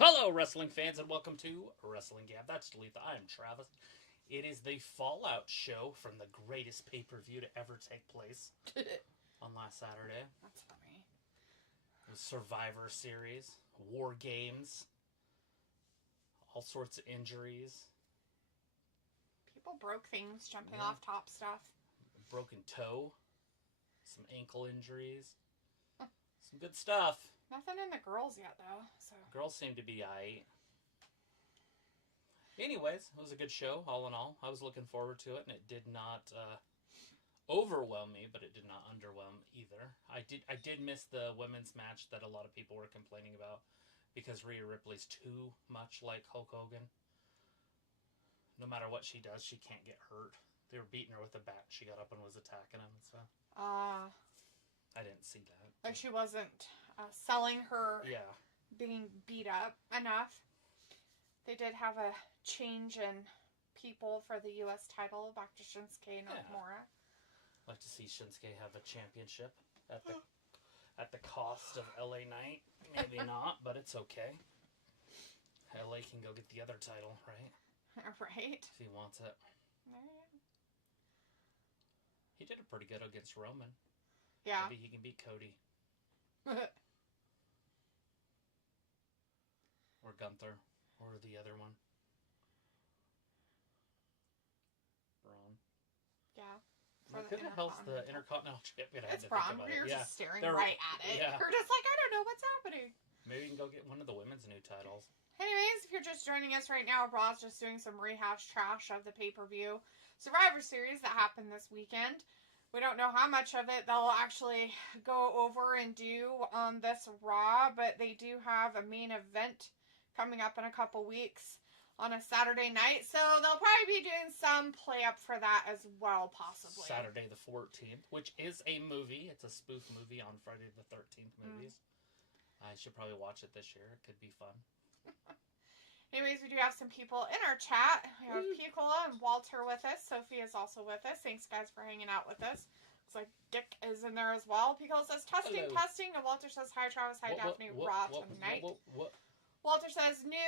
Hello, wrestling fans, and welcome to Wrestling Gab. That's Talitha. I'm Travis. It is the Fallout show from the greatest pay-per-view to ever take place on last Saturday. That's funny. The Survivor Series, War Games, all sorts of injuries. People broke things jumping off top stuff. A broken toe, some ankle injuries, some good stuff. Nothing in the girls yet, though. So Girls seem to be aight. Anyways, it was a good show, all in all. I was looking forward to it, and it did not overwhelm me, but it did not underwhelm either. I did miss the women's match that a lot of people were complaining about because Rhea Ripley's too much like Hulk Hogan. No matter what she does, she can't get hurt. They were beating her with a bat. She got up and was attacking him and stuff. I didn't see that. Like she wasn't selling her being beat up enough. They did have a change in people for the U.S. title back to Shinsuke Nakamura. I'd like to see Shinsuke have a championship at the cost of LA Knight. Maybe not, but it's okay. LA can go get the other title, right? Right. If he wants it. He did it pretty good against Roman. Yeah. Maybe he can beat Cody. Or Gunther. Or the other one. Braun. Yeah. Who the hell's the Intercontinental Champion? It's Braun. You're just staring right at it. Yeah. You're just like, I don't know what's happening. Maybe you can go get one of the women's new titles. Anyways, if you're just joining us right now, Raw's just doing some rehash trash of the pay-per-view Survivor Series that happened this weekend. We don't know how much of it they'll actually go over and do on this Raw, but they do have a main event coming up in a couple weeks on a Saturday night, so they'll probably be doing some play up for that as well, possibly. Saturday the 14th, which is a movie. It's a spoof movie on Friday the 13th movies. I should probably watch it this year. It could be fun. Anyways, we do have some people in our chat. We have Piccola and Walter with us. Sophie is also with us. Thanks, guys, for hanging out with us. Looks like Dick is in there as well. Piccola says, testing. And Walter says, hi, Travis. Hi, Daphne. Raw tonight. Walter says, new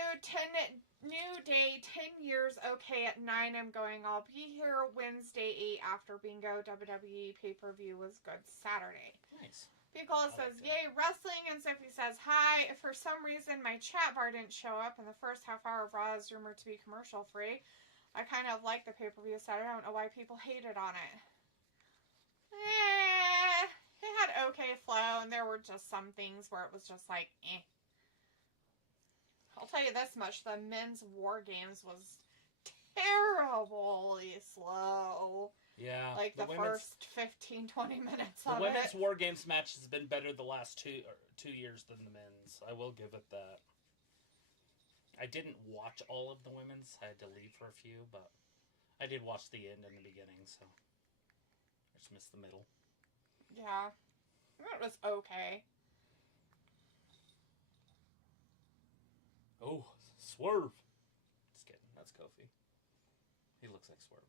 day, 10 years, okay, at 9 I'm going. I'll be here Wednesday, 8 after bingo. WWE pay-per-view was good Saturday. Nice. Piccola says, yay, wrestling. And Sophie says, hi. If for some reason my chat bar didn't show up and the first half hour of Raw is rumored to be commercial free, I kind of like the pay-per-view Saturday. I don't know why people hated on it. It had okay flow, and there were just some things where it was just like, eh. I'll tell you this much, the men's War Games was terribly slow. Yeah. Like the first 15, 20 minutes of it. The women's War Games match has been better the last two years than the men's. I will give it that. I didn't watch all of the women's. I had to leave for a few, but I did watch the end and the beginning, so I just missed the middle. Yeah. It was okay. Oh, Swerve. Just kidding. That's Kofi. He looks like Swerve.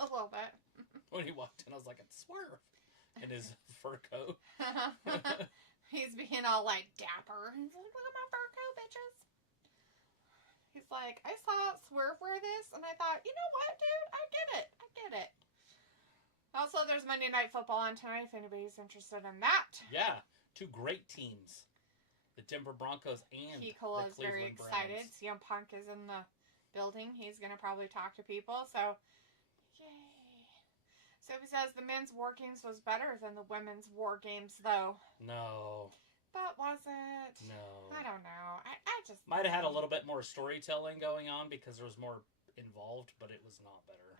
A little bit. When he walked in, I was like, it's Swerve. In his fur coat. He's being all like dapper. He's like, look at my fur coat, bitches. He's like, I saw Swerve wear this, and I thought, you know what, dude? I get it. Also, there's Monday Night Football on tonight, if anybody's interested in that. Yeah. Two great teams. The Denver Broncos and the Cleveland is very excited. Browns. CM Punk is in the building. He's going to probably talk to people, so yay. Sophie says the men's War Games was better than the women's War Games, though. No. But was it? No. I don't know. I just... Might have had a little bit more storytelling going on because there was more involved, but it was not better.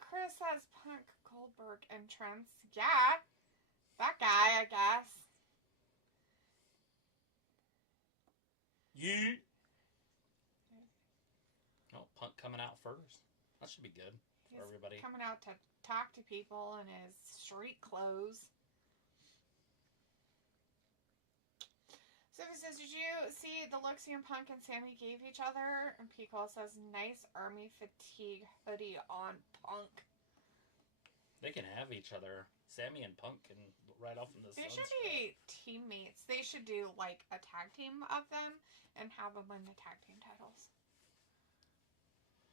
Chris says Punk Goldberg entrance. Yeah. That guy, I guess. Yeah. Oh, Punk coming out first. That should be good for everybody. Coming out to talk to people in his street clothes. Sophie says, did you see the look CM Punk and Sammy gave each other? And Pico says, nice army fatigue hoodie on Punk. They can have each other. Sammy and Punk can ride off in the They sunset. should be teammates. They should do, like, a tag team of them and have them win the tag team titles.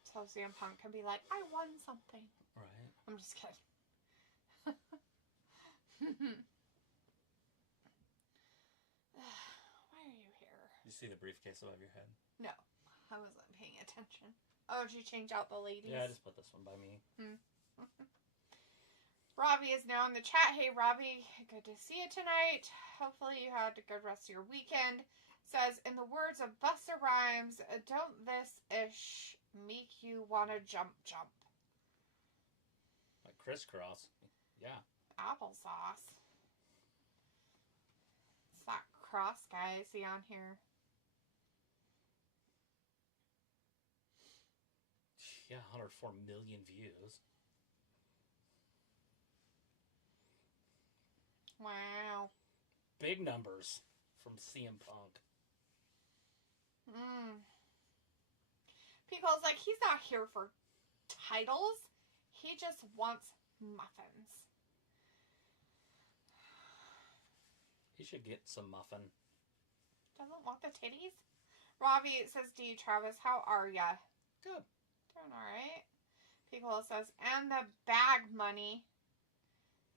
So CM Punk can be like, I won something. Right. I'm just kidding. Why are you here? You see the briefcase above your head? No, I wasn't paying attention. Oh, did you change out the ladies? Yeah, I just put this one by me. Robbie is now in the chat. Hey, Robbie, good to see you tonight. Hopefully you had a good rest of your weekend. Says, in the words of Busta Rhymes, don't this ish make you want to jump? Like crisscross. Yeah. Applesauce. It's that cross guy I see on here. Yeah, 104 million views. Wow. Big numbers from CM Punk. Pico's like, he's not here for titles. He just wants muffins. He should get some muffin. Doesn't want the titties? Robbie says, D. Travis, how are ya? Good. Doing alright. Piccolo says, and the bag money.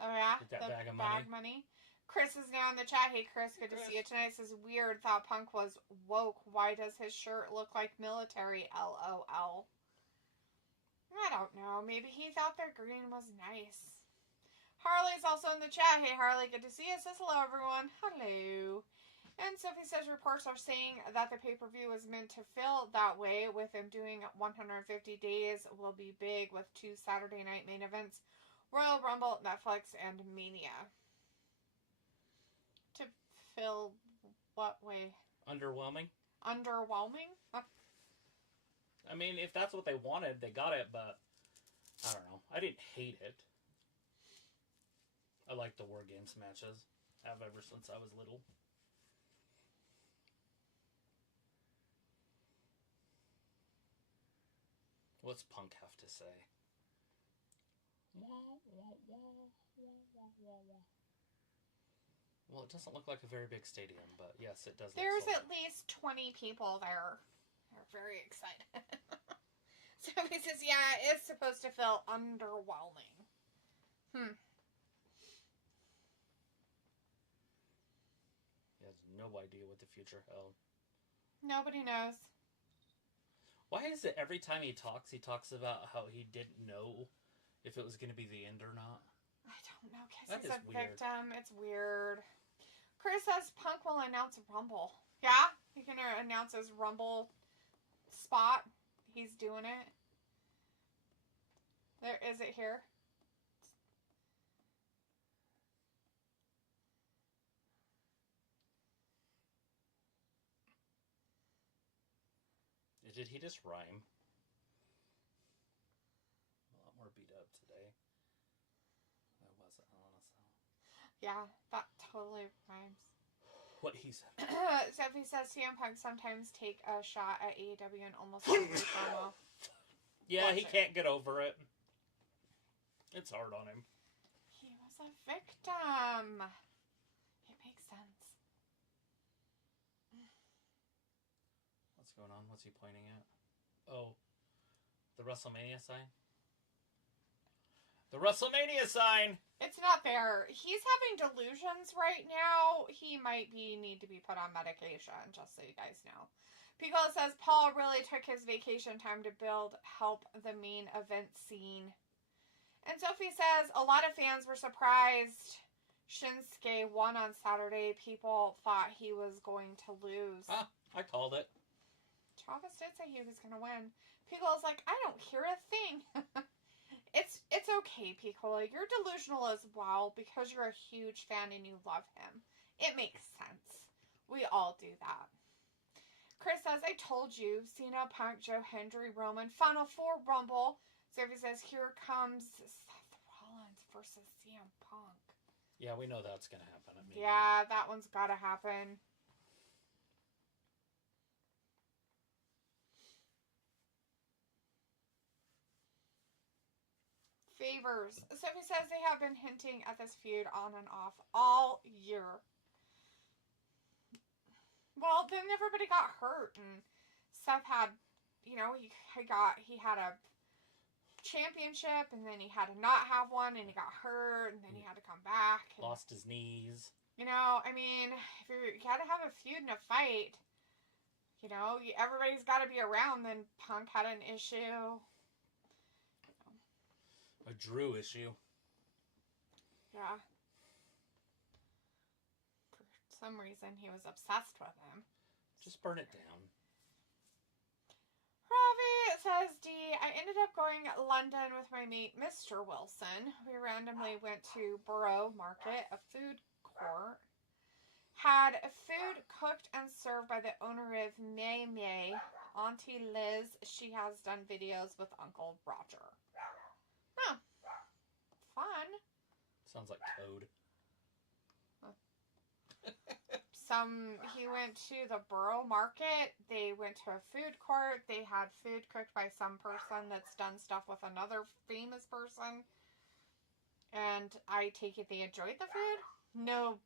Oh yeah? Get that the bag of money. Chris is now in the chat. Hey Chris, good to see you tonight. Says, weird, thought Punk was woke. Why does his shirt look like military? LOL. I don't know. Maybe he thought their green was nice. Harley's also in the chat. Hey Harley, good to see you. Says hello everyone. Hello. And Sophie says reports are saying that the pay-per-view was meant to feel that way, with him doing 150 days will be big with 2 Saturday night main events, Royal Rumble, Netflix, and Mania. To fill what way? Underwhelming? Underwhelming? I mean, if that's what they wanted, they got it, but I don't know. I didn't hate it. I like the War Games matches. Have ever since I was little. What's Punk have to say? Well, it doesn't look like a very big stadium, but yes, it does. There's at least 20 people there. They're very excited. Sophie says, yeah, it's supposed to feel underwhelming. He has no idea what the future held. Nobody knows. Why is it every time he talks about how he didn't know if it was going to be the end or not? I don't know, because That he's is a weird. victim. It's weird. Chris says Punk will announce Rumble. Yeah? He can announce his Rumble spot. He's doing it. There, is it here? Did he just rhyme? A lot more beat up today. That wasn't honestly. Yeah, that totally rhymes. What he said. Sophie says CM Punk sometimes take a shot at AEW and almost every promo. Yeah, he Watch it. can't get over it. It's hard on him. He was a victim. It makes sense. What's going on? What's he pointing at? Oh, the WrestleMania sign? The WrestleMania sign! It's not there. He's having delusions right now. He might need to be put on medication, just so you guys know. Piccolo says Paul really took his vacation time to help the main event scene. And Sophie says a lot of fans were surprised Shinsuke won on Saturday. People thought he was going to lose. Ah, I called it. Travis did say he was going to win. Piccolo's like, I don't hear a thing. It's okay, Piccolo. You're delusional as well because you're a huge fan and you love him. It makes sense. We all do that. Chris says, I told you. Cena, Punk, Joe Hendry, Roman. Final 4 Rumble. Sophie says, here comes Seth Rollins versus CM Punk. Yeah, we know that's going to happen. I mean, Yeah, that one's got to happen. favors. Sophie says they have been hinting at this feud on and off all year. Well, then everybody got hurt, and Seth had, he had a championship, and then he had to not have one, and he got hurt, and then he had to come back. And, lost his knees. if you got to have a feud and a fight, everybody's got to be around. Then Punk had an issue. A Drew issue. Yeah. For some reason, he was obsessed with him. Just burn it down. Ravi says, I ended up going to London with my mate, Mr. Wilson. We randomly went to Borough Market, a food court. Had food cooked and served by the owner of May May, Auntie Liz. She has done videos with Uncle Roger. Huh. Fun. Sounds like Toad. He went to the Borough Market. They went to a food court. They had food cooked by some person that's done stuff with another famous person. And I take it they enjoyed the food? No,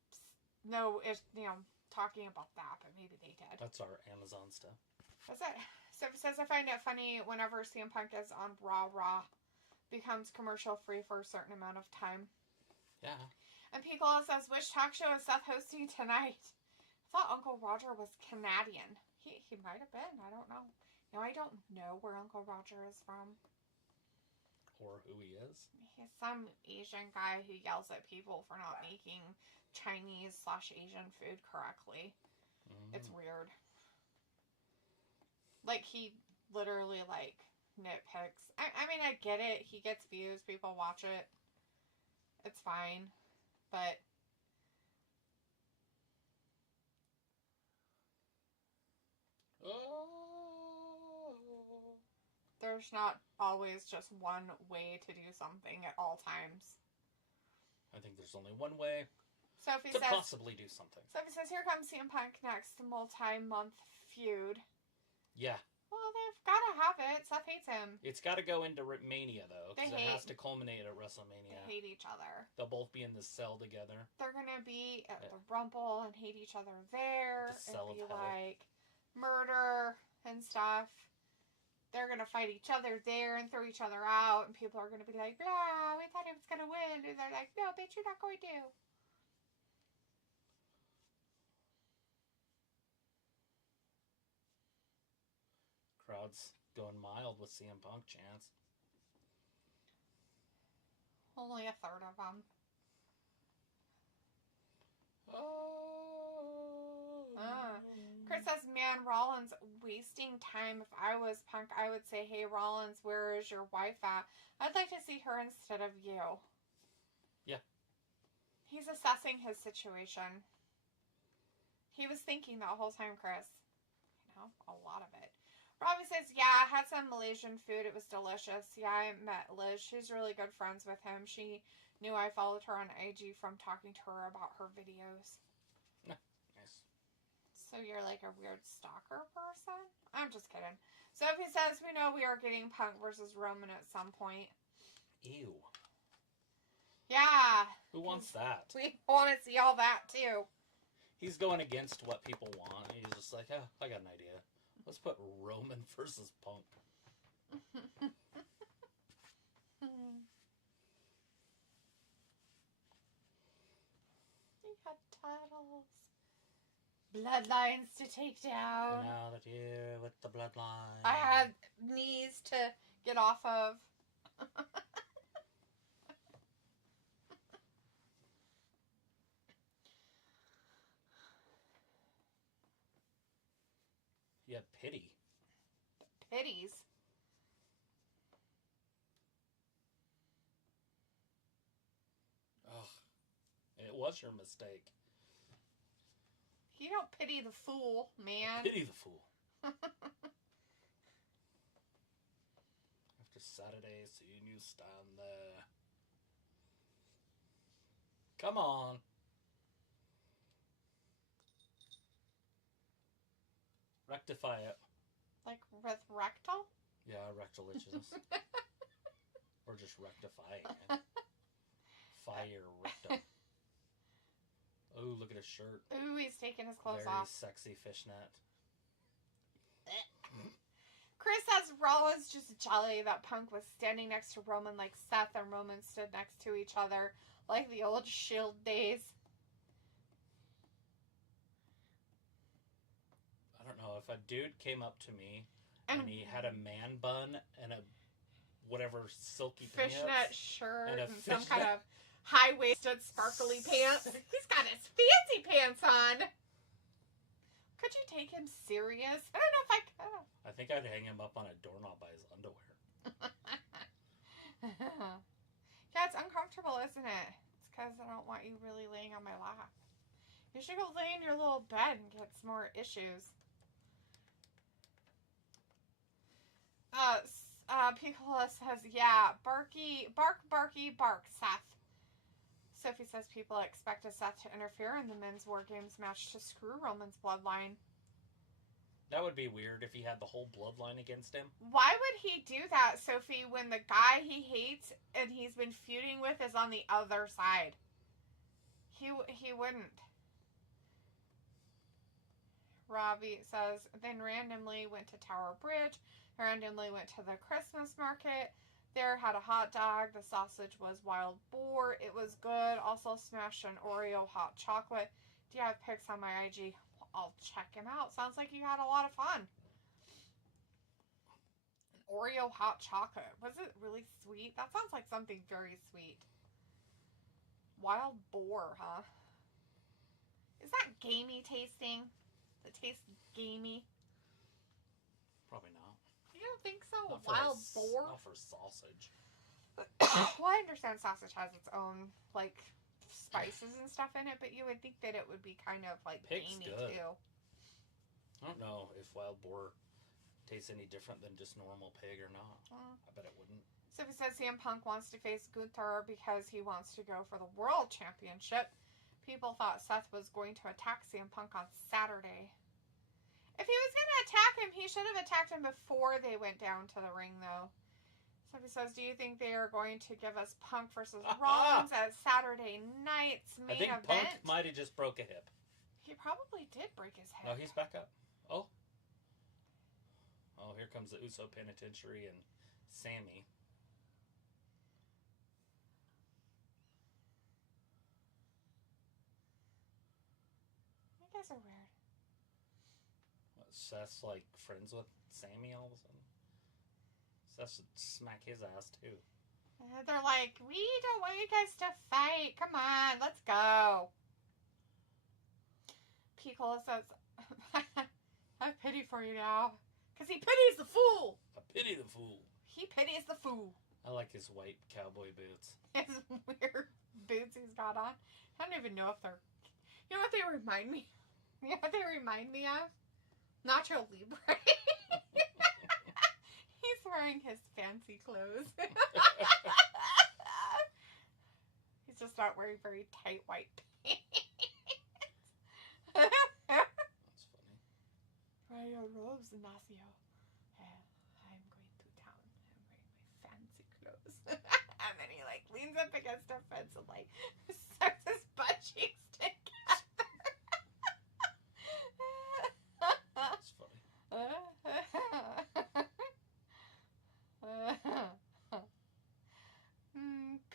talking about that, but maybe they did. That's our Amazon stuff. That's it. So it says, I find it funny whenever CM Punk is on Raw becomes commercial free for a certain amount of time. Yeah. And Piccolo says, which talk show is Seth hosting tonight? I thought Uncle Roger was Canadian. He might have been. I don't know. I don't know where Uncle Roger is from. Or who he is. He's some Asian guy who yells at people for not making Chinese/Asian food correctly. It's weird. He literally, nitpicks. I mean, I get it. He gets views. People watch it. It's fine. But there's not always just one way to do something at all times. I think there's only one way Sophie to says, possibly do something. Sophie says, here comes CM Punk next multi-month feud. Yeah. Well, they've got to have it. Seth hates him. It's got to go into Mania, though, because it has to culminate at WrestleMania. They hate each other. They'll both be in the cell together. They're going to be at the Rumble and hate each other there. The cell and be of hell. Murder and stuff. They're going to fight each other there and throw each other out. And people are going to be like, blah, we thought he was going to win. And they're like, no, bitch, you're not going to. Crowd's going mild with CM Punk chants. Only a third of them. Chris says, man, Rollins wasting time. If I was Punk, I would say, hey, Rollins, where is your wife at? I'd like to see her instead of you. Yeah. He's assessing his situation. He was thinking the whole time, Chris. A lot of it. Robbie says, yeah, I had some Malaysian food. It was delicious. Yeah, I met Liz. She's really good friends with him. She knew I followed her on IG from talking to her about her videos. Nice. So you're like a weird stalker person? I'm just kidding. Sophie says, we know we are getting Punk versus Roman at some point. Ew. Yeah. Who wants that? We want to see all that, too. He's going against what people want. He's just like, oh, I got an idea. Let's put Roman versus Punk. You got titles. Bloodlines to take down. And now that you're with the bloodline. I had knees to get off of. You have pity. Pities. Ugh. It was your mistake. You don't pity the fool, man. Pity the fool. After Saturday, seeing you stand there. Come on. Rectify it. Like with rectal? Yeah, rectal itches. Or just rectifying it. Fire rectum. Oh, look at his shirt. Ooh, he's taking his clothes Very off. sexy fishnet. Chris says Rollins just jelly that Punk was standing next to Roman like Seth and Roman stood next to each other like the old Shield days. I don't know, if a dude came up to me and he had a man bun and a whatever silky fishnet pants, shirt and and, a some fishnet- kind of high-waisted sparkly pants. He's got his fancy pants on. Could you take him serious? I don't know if I could. I think I'd hang him up on a doorknob by his underwear. Yeah, it's uncomfortable, isn't it? It's because I don't want you really laying on my lap. You should go lay in your little bed and get some more issues. Piccola says, yeah, bark, Seth. Sophie says people expected Seth to interfere in the men's War Games match to screw Roman's bloodline. That would be weird if he had the whole bloodline against him. Why would he do that, Sophie, when the guy he hates and he's been feuding with is on the other side? He wouldn't. Robbie says, then randomly went to Tower Bridge, randomly went to the Christmas market. There, had a hot dog. The sausage was wild boar. It was good. Also smashed an Oreo hot chocolate. Do you have pics on my IG? I'll check him out. Sounds like you had a lot of fun. An Oreo hot chocolate. Was it really sweet? That sounds like something very sweet. Wild boar, huh? Is that gamey tasting? It tastes gamey. Probably not. You don't think so? Not for Wild boar? Not for sausage. Well, I understand sausage has its own, like, spices and stuff in it, but you would think that it would be kind of, like, Pig's gamey, good. too. I don't know if wild boar tastes any different than just normal pig or not. I bet it wouldn't. So if it says CM Punk wants to face Gunther because he wants to go for the World Championship, people thought Seth was going to attack CM Punk on Saturday. If he was going to attack him, he should have attacked him before they went down to the ring, though. So he says, do you think they are going to give us Punk versus Rollins at Saturday night's main I think event? Punk might have just broke a hip. He probably did break his hip. No, he's back up. Oh. Oh, here comes the Uso Penitentiary and Sammy. You guys are weird. What, Seth's like friends with Sammy all of a sudden? Seth should smack his ass too. They're like, we don't want you guys to fight. Come on, let's go. Piccola says, I have pity for you now. Because he pities the fool. I pity the fool. He pities the fool. I like his white cowboy boots. His weird boots he's got on. I don't even know if they're... You know what they remind me? You know what they remind me of? Nacho Libre. He's wearing his fancy clothes. He's just not wearing very tight white pants. That's funny. Raya robes, Ignacio. I'm going to town. I'm wearing my fancy clothes. And then he like leans up against a fence and like sucks his butt cheeks together. That's funny.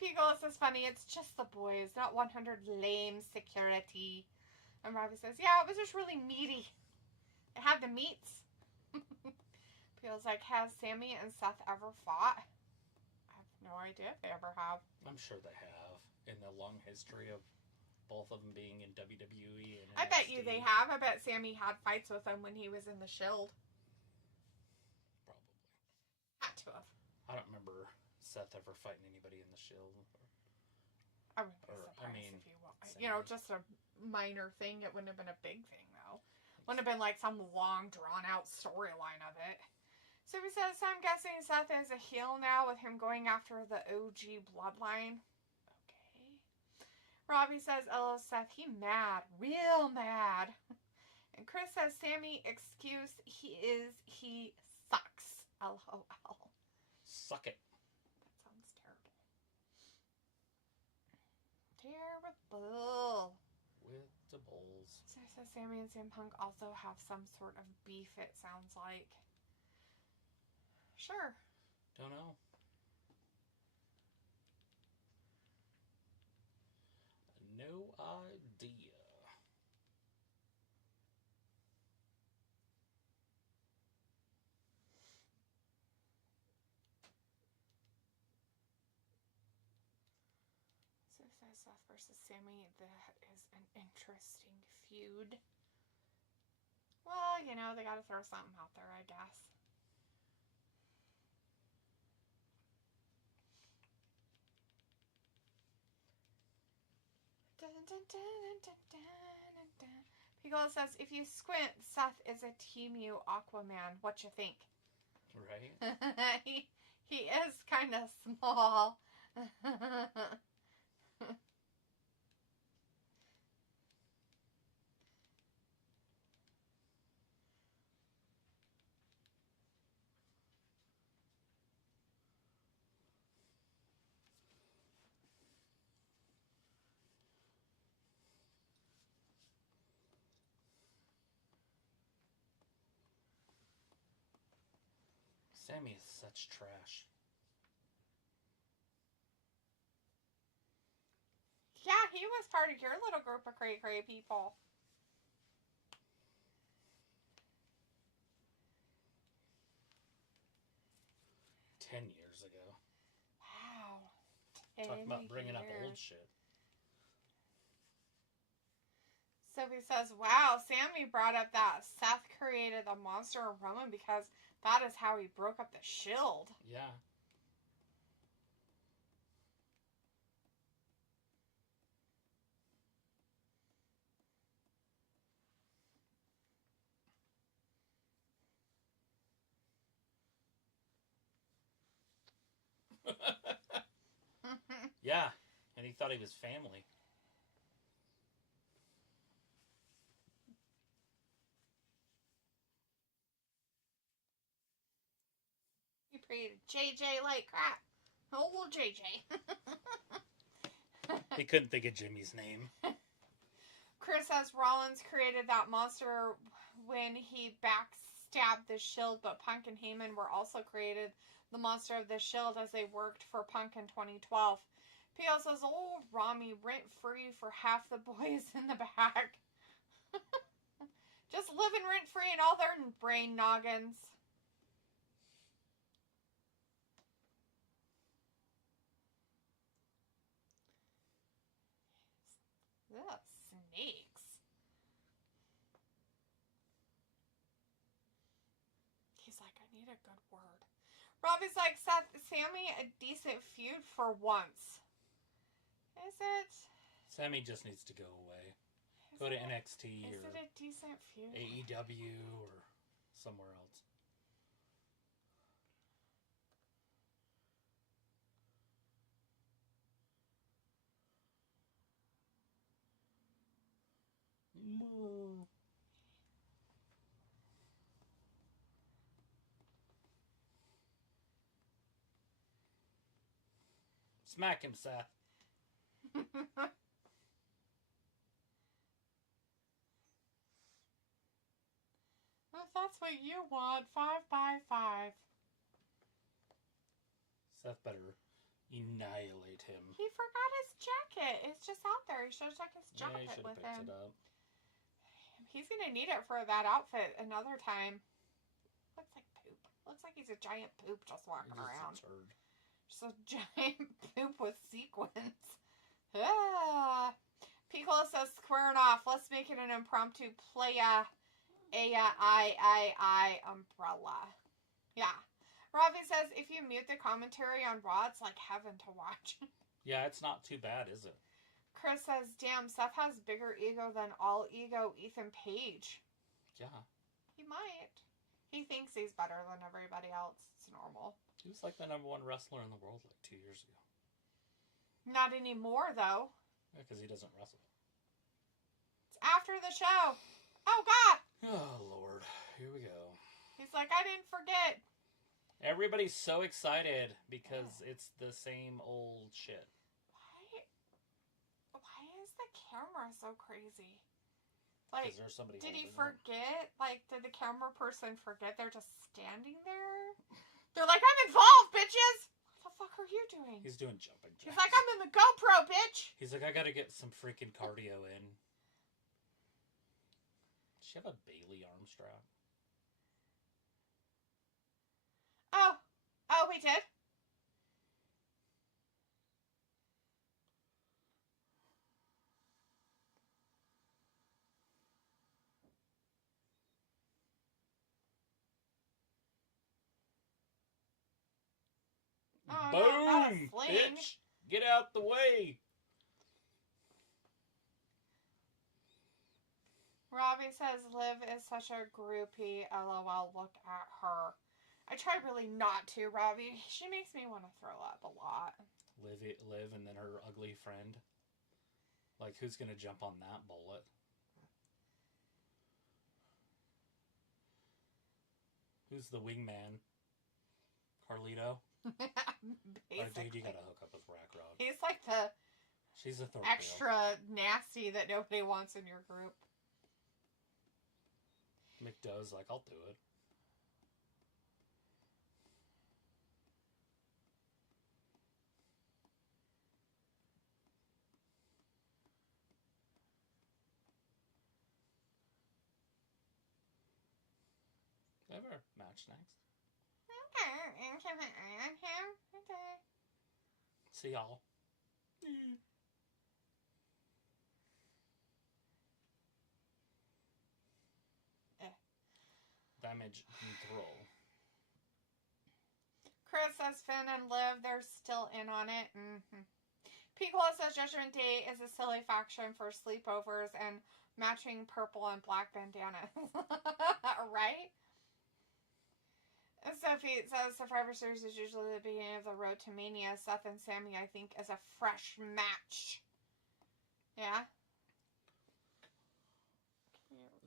Pigos is funny. It's just the boys, not 100 lame security. And Robbie says, yeah, it was just really meaty. It had the meats. Feels like, has Sammy and Seth ever fought? I have no idea if they ever have. I'm sure they have in the long history of both of them being in WWE and I bet you NXT. they have. I bet Sammy had fights with them when he was in the Shield. Probably. Had to have. I don't remember Seth ever fighting anybody in the Shield. I wouldn't be Or, surprised I mean, if he was. You know, just a minor thing. It wouldn't have been a big thing, though. Wouldn't have been like some long, drawn-out storyline of it. So he says, so I'm guessing Seth is a heel now with him going after the OG bloodline. Okay. Robbie says, oh, Seth, he mad. Real mad. And Chris says, Sammy, excuse, he sucks. LOL. Suck it. That sounds bull. With the bulls. So Sammy and CM Punk also have some sort of beef, it sounds like. Sure. Don't know. No idea. So Seth versus Sammy, that is an interesting feud. Well, you know, they gotta throw something out there, I guess. Piccolo says, if you squint, Seth is a Team U Aquaman. What you think? Right? he is kind of small. Sammy is such trash. Yeah, he was part of your little group of cray-cray people. Years ago. Wow. Talking about bringing up old shit. Sophie says, wow, Sammy brought up that Seth created the monster of Roman because that is how he broke up the Shield. Yeah. Yeah, and he thought he was family. He created JJ like crap. Old JJ. He couldn't think of Jimmy's name. Chris says Rollins created that monster when he backstabbed the Shield, but Punk and Heyman were also created the monster of the Shield as they worked for Punk in 2012. P.O. says, oh, Rami, rent free for half the boys in the back. Just living rent free in all their brain noggins. Ugh, snakes. He's like, I need a good word. Robbie's like, Seth, Sammy, a decent feud for once. Is it? Sammy just needs to go away. Go to NXT or... Is it a decent feud? AEW or somewhere else. Moo. Smack him, Seth. If that's what you want, 5 by 5. Seth better annihilate him. He forgot his jacket. It's just out there. He should have took his jacket he should have with picked him. it up. He's gonna need it for that outfit another time. Looks like poop. Looks like he's a giant poop just walking around. Just a giant poop with sequins. Ah. Piccolo says, squaring off. Let's make it an impromptu playa. I umbrella. Yeah. Robbie says, if you mute the commentary on Raw, it's like heaven to watch. Yeah, it's not too bad, is it? Chris says, damn, Seth has bigger ego than all ego Ethan Page. Yeah. He might. He thinks he's better than everybody else. It's normal. He was like the #1 wrestler in the world like 2 years ago. Not anymore, though. Yeah, because he doesn't wrestle. It's after the show. Oh, God! Oh, Lord. Here we go. He's like, I didn't forget. Everybody's so excited because it's the same old shit. Why is the camera so crazy? Is there somebody did he holding it? forget? Did the camera person forget they're just standing there? They're like, I'm involved, bitches! What the fuck are you doing? He's doing jumping jacks. He's like, I'm in the GoPro, bitch! He's like, I gotta get some freaking cardio in. Does she have a Bailey arm strap? Oh, we did? Oh, boom, bitch! Get out the way! Robbie says Liv is such a groupie. LOL, look at her. I try really not to, Robbie. She makes me want to throw up a lot. Liv and then her ugly friend. Like, who's gonna jump on that bullet? Who's the wingman? Carlito? Oh, dude, you gotta hook up with Rack Rod. He's like the She's a third extra nasty that nobody wants in your group. McDow's like, I'll do it. Ever match next? See y'all. Damage control. Chris says Finn and Liv, they're still in on it. Piccolo says Judgment Day is a silly faction for sleepovers and matching purple and black bandanas. Right? Sophie says Survivor Series is usually the beginning of the road to Mania. Seth and Sammy, I think, is a fresh match. Yeah?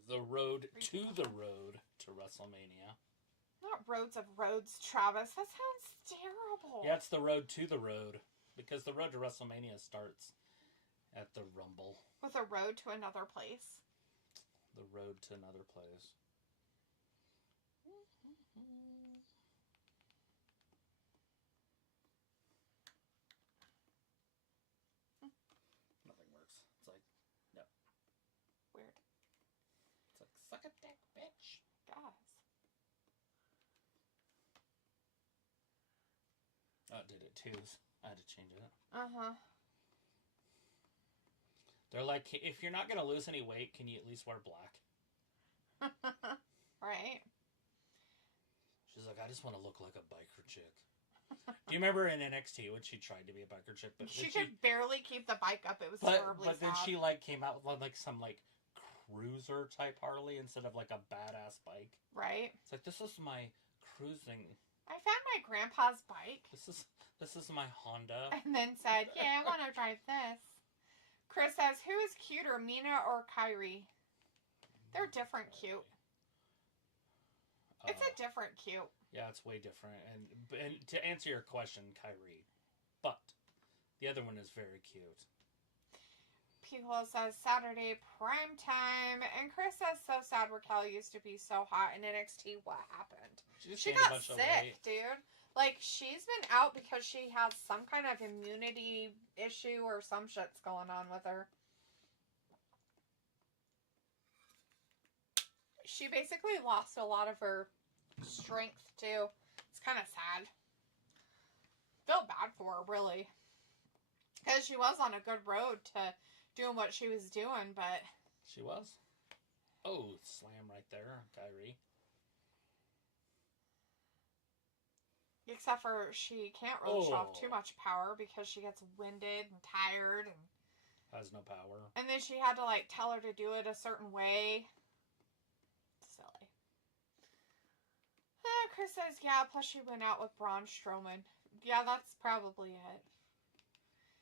The road to WrestleMania. Not Roads of Roads, Travis. That sounds terrible. Yeah, it's the road to the road. Because the road to WrestleMania starts at the Rumble. With a road to another place. The road to another place. Nothing works. It's like, no. Weird. It's like, suck a dick, bitch. Guys. Oh, it did it too. I had to change it. Uh-huh. They're like, if you're not going to lose any weight, can you at least wear black? Right. She's like, I just want to look like a biker chick. Do you remember in NXT when she tried to be a biker chick? But she could barely keep the bike up. It was terribly sad. But then she like came out with like some like cruiser type Harley instead of like a badass bike. Right. It's like, this is my cruising. I found my grandpa's bike. This is my Honda. And then said, yeah, I want to drive this. Chris says, who is cuter, Mina or Kyrie? They're different cute. It's a different cute. Yeah, it's way different. And to answer your question, Kyrie. But the other one is very cute. Piccolo says Saturday prime time. And Chris says, so sad Raquel used to be so hot in NXT. What happened? She got sick, dude. Like, she's been out because she has some kind of immunity issue or some shit's going on with her. She basically lost a lot of her strength, too. It's kind of sad. Feel bad for her, really. Because she was on a good road to doing what she was doing, but... She was. Oh, slam right there, Kyrie. Except for she can't really show off too much power because she gets winded and tired and... Has no power. And then she had to, like, tell her to do it a certain way. Silly. Chris says, yeah, plus she went out with Braun Strowman. Yeah, that's probably it.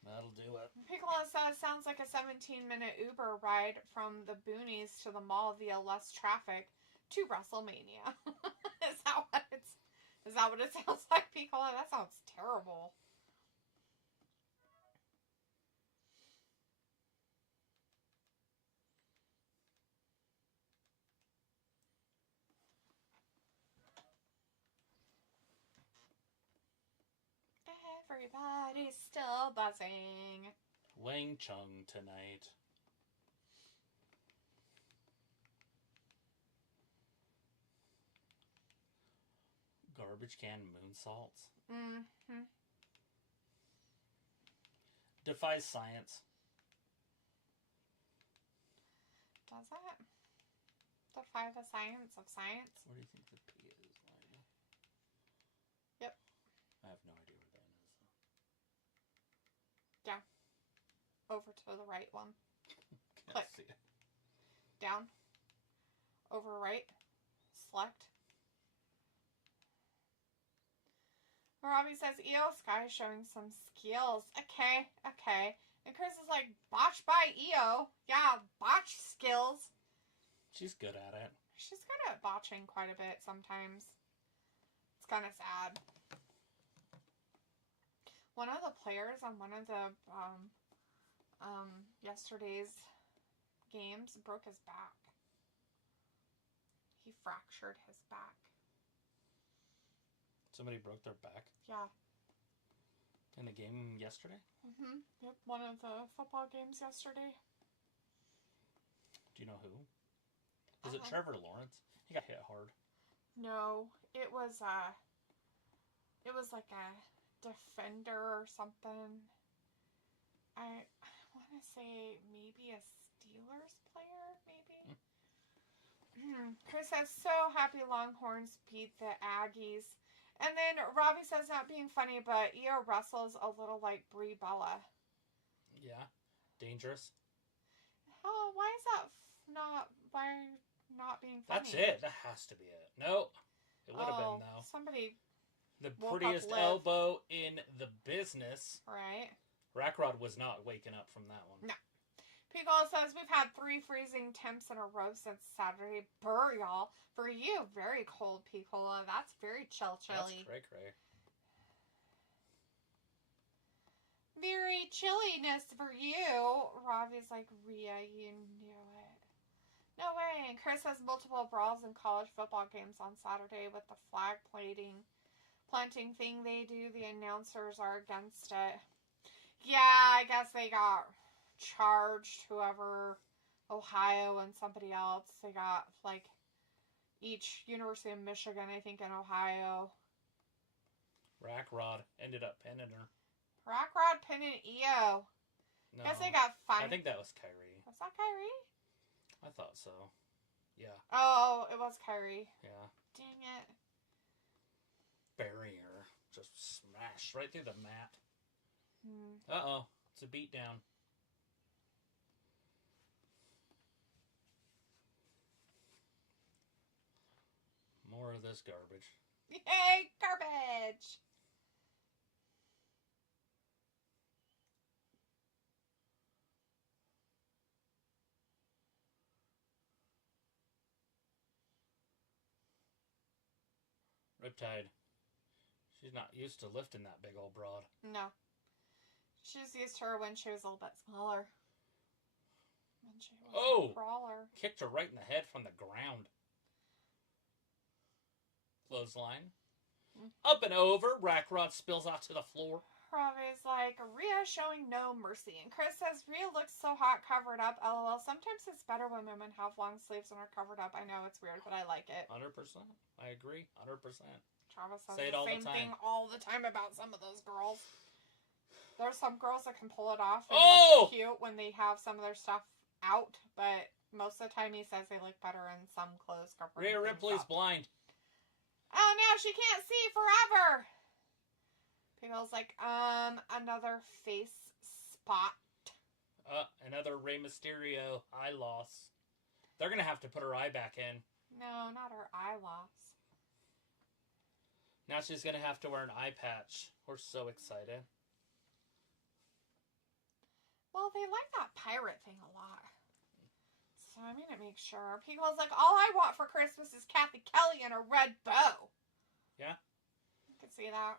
That'll do it. Piccolo says, sounds like a 17-minute Uber ride from the boonies to the mall via less traffic to WrestleMania. Is that what it sounds like, Piccolo? That sounds terrible. Everybody's still buzzing. Wang Chung tonight. Garbage can moonsaults. Mm-hmm. Defies science. Does it? Defy the science of science? Where do you think the P is, Lila? Yep. I have no idea where that is. Down. Over to the right one. Can't Click. see it. Down. Over right. Select. Robbie says, EO Sky is showing some skills. Okay. And Chris is like, botch by EO. Yeah, botch skills. She's good at it. She's good at botching quite a bit sometimes. It's kind of sad. One of the players on one of the yesterday's games broke his back. He fractured his back. Somebody broke their back Yeah. in the game yesterday? Mm-hmm. Yep, one of the football games yesterday. Do you know who? Was it Trevor Lawrence? He got hit hard. No, it was like a defender or something. I want to say maybe a Steelers player, maybe. Chris says, so happy Longhorns beat the Aggies. And then Robbie says, not being funny, but Io Russell's a little like Brie Bella. Yeah. Dangerous. Oh, why is that not being funny? That's it. That has to be it. No. It would have been, though. Somebody The woke prettiest up Liv. elbow in the business. Right. Rackrod was not waking up from that one. No. Pickle says, we've had 3 freezing temps in a row since Saturday. Burr, y'all. For you, very cold, Piccola. That's very chilly. That's cray-cray. Very chilliness for you. Robbie's like, Rhea, you knew it. No way. And Chris has multiple brawls in college football games on Saturday with the flag planting thing they do. The announcers are against it. Yeah, I guess they got charged, whoever, Ohio and somebody else. They got, like, each University of Michigan, I think, in Ohio. Rackrod ended up pinning her. Rackrod pinning EO. No. Guess they got fined. I think that was Kyrie. Was that Kyrie? I thought so. Yeah. Oh, it was Kyrie. Yeah. Dang it. Burying her. Just smashed right through the mat. Uh-oh. It's a beatdown. More of this garbage. Yay, garbage! Riptide. She's not used to lifting that big old broad. No. She's used to her when she was a little bit smaller. When she was a brawler. Kicked her right in the head from the ground. Clothesline. Up and over. Rackrod spills out to the floor. Robbie's like, Rhea showing no mercy. And Chris says, Rhea looks so hot covered up. LOL. Sometimes it's better when women have long sleeves and are covered up. I know it's weird, but I like it. 100%. I agree. 100%. Travis says Say it the all the same time. thing all the time about some of those girls. There's some girls that can pull it off and look cute when they have some of their stuff out, but most of the time he says they look better in some clothes covering. Rhea Ripley's blind. Oh no, she can't see forever. Pickle's like, another face spot. Another Rey Mysterio eye loss. They're gonna have to put her eye back in. No, not her eye loss. Now she's gonna have to wear an eye patch. We're so excited. Well, they like that pirate thing a lot. So I'm gonna make sure. Pickle's like, all I want for Christmas is Kathy Kelly and a red bow. Yeah? You can see that.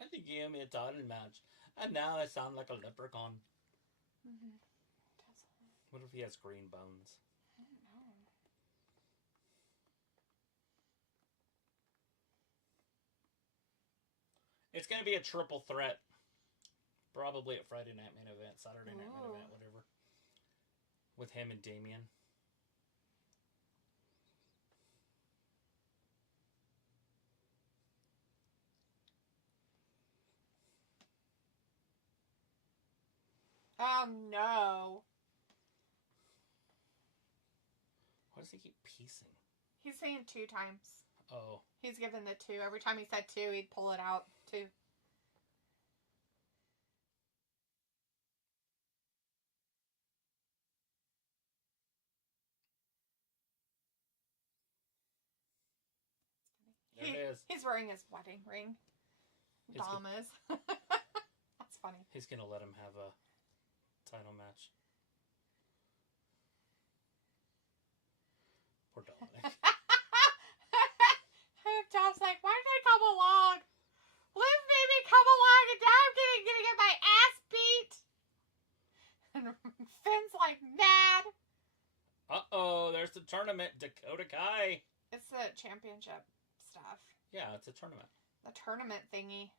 I think you gave me a title match. And now I sound like a leprechaun. Mm-hmm. What if he has green bones? I don't know. It's going to be a triple threat. Probably at Friday Night Main Event, Saturday Night Main Event, whatever. With him and Damian. Oh, no. Why does he keep piecing? He's saying 2 times. Oh. He's given the 2. Every time he said 2, he'd pull it out. 2. There it is. He's wearing his wedding ring. Dom is. That's funny. He's going to let him have a title match. Poor Dominik. Dom's like, why did I come along? Liv made me come along and now I'm gonna get my ass beat. And Finn's like mad. Uh-oh, there's the tournament. Dakota Kai. It's the championship stuff. Yeah, it's a tournament. The tournament thingy.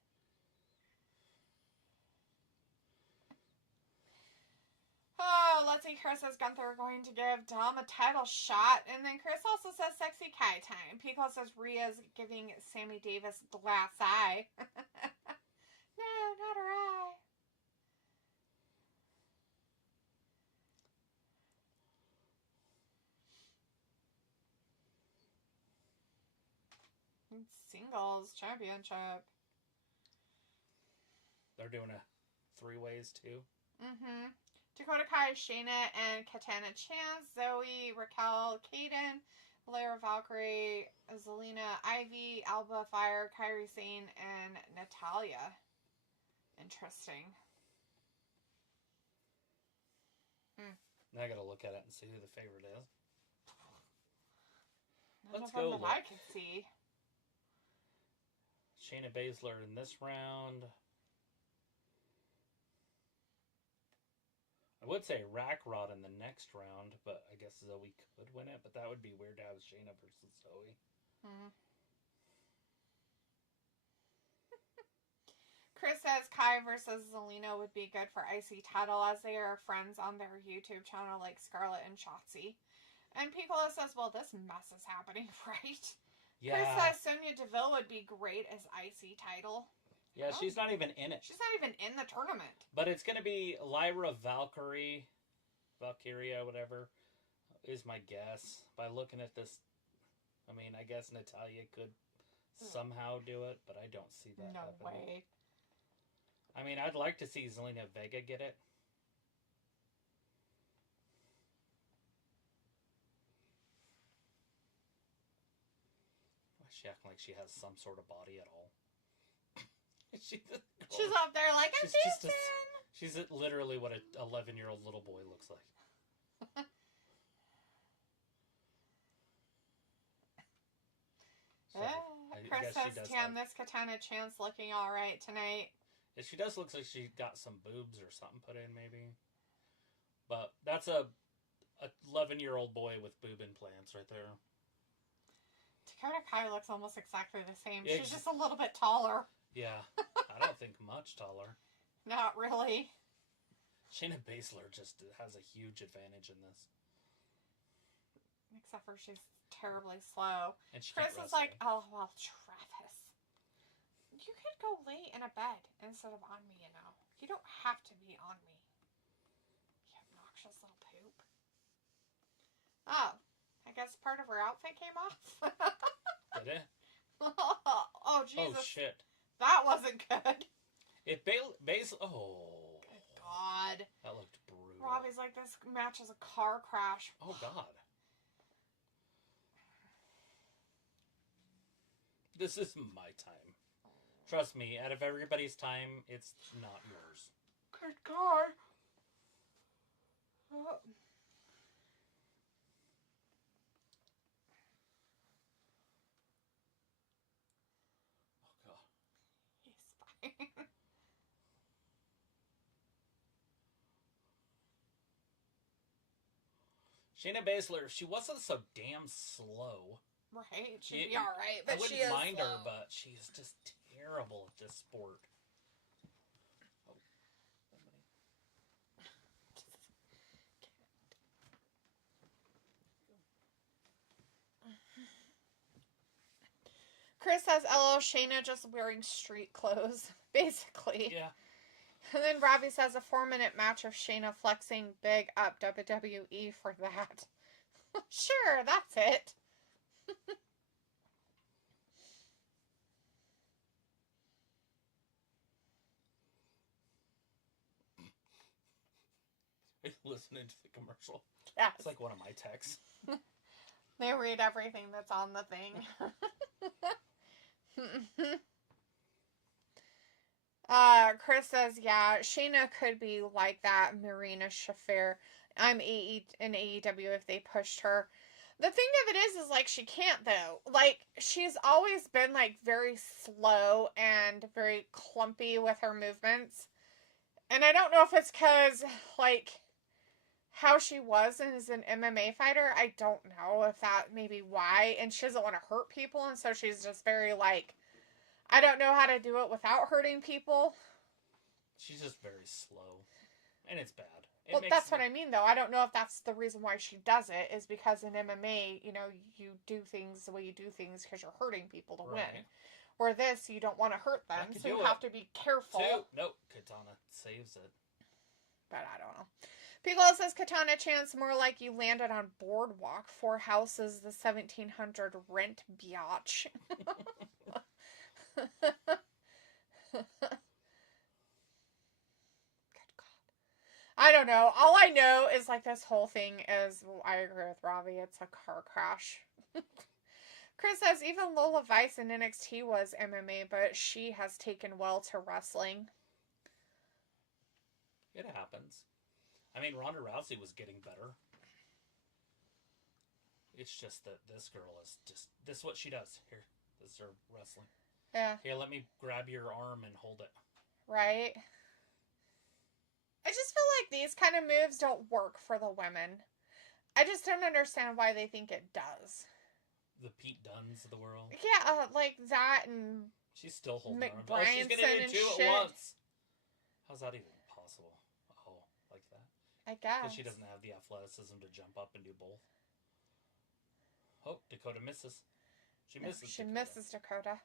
Oh, let's see. Chris says Gunther are going to give Dom a title shot. And then Chris also says sexy Kai time. Pico says Rhea's giving Sammy Davis glass eye. No, not her eye. Singles championship. They're doing a 3-ways too. Mm-hmm. Dakota Kai, Shayna, and Katana Chance, Zoe, Raquel, Kaden, Lara Valkyrie, Zelina, Ivy, Alba Fire, Kairi Sane, and Natalia. Interesting. Now I gotta look at it and see who the favorite is. None Let's of them go that look. I can see. Shayna Baszler in this round. I would say Rack Rod in the next round, but I guess Zoe could win it. But that would be weird to have Shayna versus Zoe. Chris says Kai versus Zelina would be good for IC title as they are friends on their YouTube channel like Scarlett and Shotzi. And Piccolo says, well, this mess is happening, right? Yeah. Chris says Sonya Deville would be great as IC title. Yeah, she's not even in it. She's not even in the tournament. But it's going to be Lyra Valkyria, whatever, is my guess. By looking at this, I mean, I guess Natalia could somehow do it, but I don't see that happening. No way. I mean, I'd like to see Zelina Vega get it. Why is she acting like she has some sort of body at all? She's up there like, I'm dancing! She's literally what an 11-year-old little boy looks like. Chris says, damn, this Katana Chance looking alright tonight. Yeah, she does look like she got some boobs or something put in, maybe. But that's a 11-year-old boy with boob implants right there. Dakota Kai looks almost exactly the same. Yeah, she's just a little bit taller. Yeah, I don't think much taller. Not really. Shayna Baszler just has a huge advantage in this. Except for she's terribly slow. And she Chris is like, oh, well, Travis. You could go lay in a bed instead of on me, you know. You don't have to be on me. You obnoxious little poop. Oh, I guess part of her outfit came off. Did it? Oh, Jesus. Oh, shit. That wasn't good. If Baszler... Oh. Good God. That looked brutal. Robbie's like, this match is a car crash. Oh, God. This is my time. Trust me, out of everybody's time, it's not yours. Good God. Oh. God. He's fine. Shayna Baszler, if she wasn't so damn slow. Right, she'd be alright, but I wouldn't she is mind slow. her, but she's just terrible at this sport. Oh, Chris says, LL, Shayna just wearing street clothes, basically. yeah. And then Robbie says, a 4-minute match of Shayna flexing big up WWE for that. Sure, that's it. Are you listening to the commercial? Yes. It's like one of my texts. They read everything that's on the thing. Chris says, yeah, Shayna could be like that Marina Shafir. I'm in AEW if they pushed her. The thing of it is like, she can't, though. Like, she's always been, like, very slow and very clumpy with her movements. And I don't know if it's because, like, how she was as an MMA fighter. I don't know if that may be why. And she doesn't want to hurt people, and so she's just very, like, I don't know how to do it without hurting people. She's just very slow. And it's bad. Well, that's what I mean, though. I don't know if that's the reason why she does it, is because in MMA, you know, you do things the way you do things because you're hurting people to win. Where this, you don't want to hurt them, so you have to be careful. Nope, Katana saves it. But I don't know. Piccolo says, Katana chants more like you landed on Boardwalk. 4 houses, the 1700 rent biatch. Good God. I don't know. All I know is, like, this whole thing is, well, I agree with Robbie, it's a car crash. Chris says, even Lola Vice in NXT was MMA, but she has taken well to wrestling. It happens. I mean, Ronda Rousey was getting better. It's just that this girl is just... This is what she does. Here, this is her wrestling. Yeah. Here, let me grab your arm and hold it. Right. I just feel like these kind of moves don't work for the women. I just don't understand why they think it does. The Pete Dunnes of the world. Yeah, like that and... She's still holding her arm. Oh, she's gonna do two at once. How's that even possible? Oh, like that? I guess. Because she doesn't have the athleticism to jump up and do both. Oh, Dakota misses. She misses Dakota.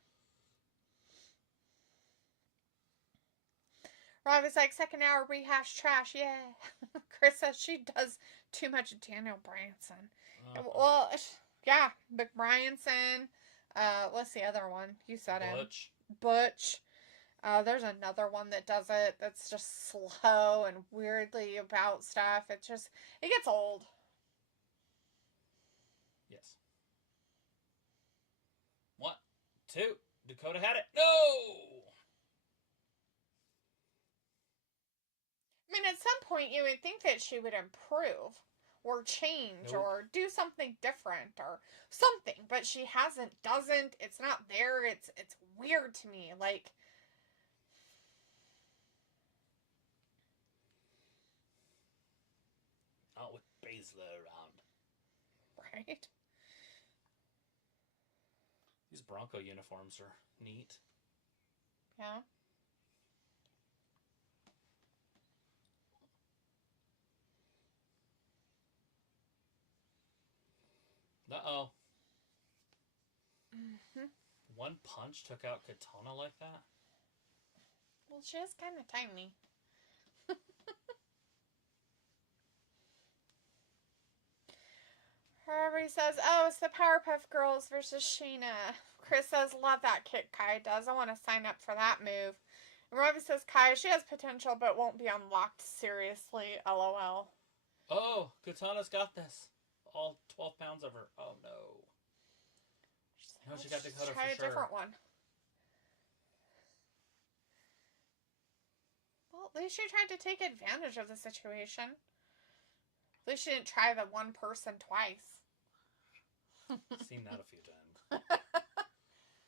Robbie's like, second hour rehash trash, yeah. Chris says she does too much Daniel Bryanson. Well, yeah, McBryanson. What's the other one? You said it. Butch. There's another one that does it that's just slow and weirdly about stuff. It gets old. Yes. 1, 2. Dakota had it. No! I mean, at some point you would think that she would improve or change or do something different or something, but she doesn't. It's not there. It's weird to me. Like, not with Baszler around. Right? These Bronco uniforms are neat. Yeah. Uh-oh. Mm-hmm. One punch took out Katana like that? Well, she is kind of tiny. Harvey says, oh, it's the Powerpuff Girls versus Sheena. Chris says, love that kick Kai does. I want to sign up for that move. And Robbie says, Kai, she has potential but won't be unlocked seriously. LOL. Oh, Katana's got this. All 12 pounds of her. Oh, no. No, she got Dakota for sure. Try a different one. Well, at least she tried to take advantage of the situation. At least she didn't try the one person twice. Seen that a few times.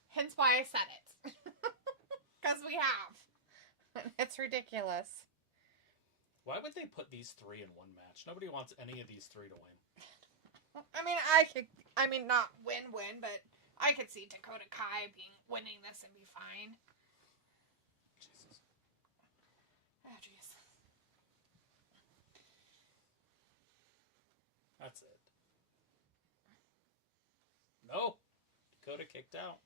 Hence why I said it. Because we have. It's ridiculous. Why would they put these 3 in one match? Nobody wants any of these 3 to win. I mean, not win-win, but I could see Dakota Kai winning this and be fine. Jesus. Oh, jeez. That's it. No. Dakota kicked out.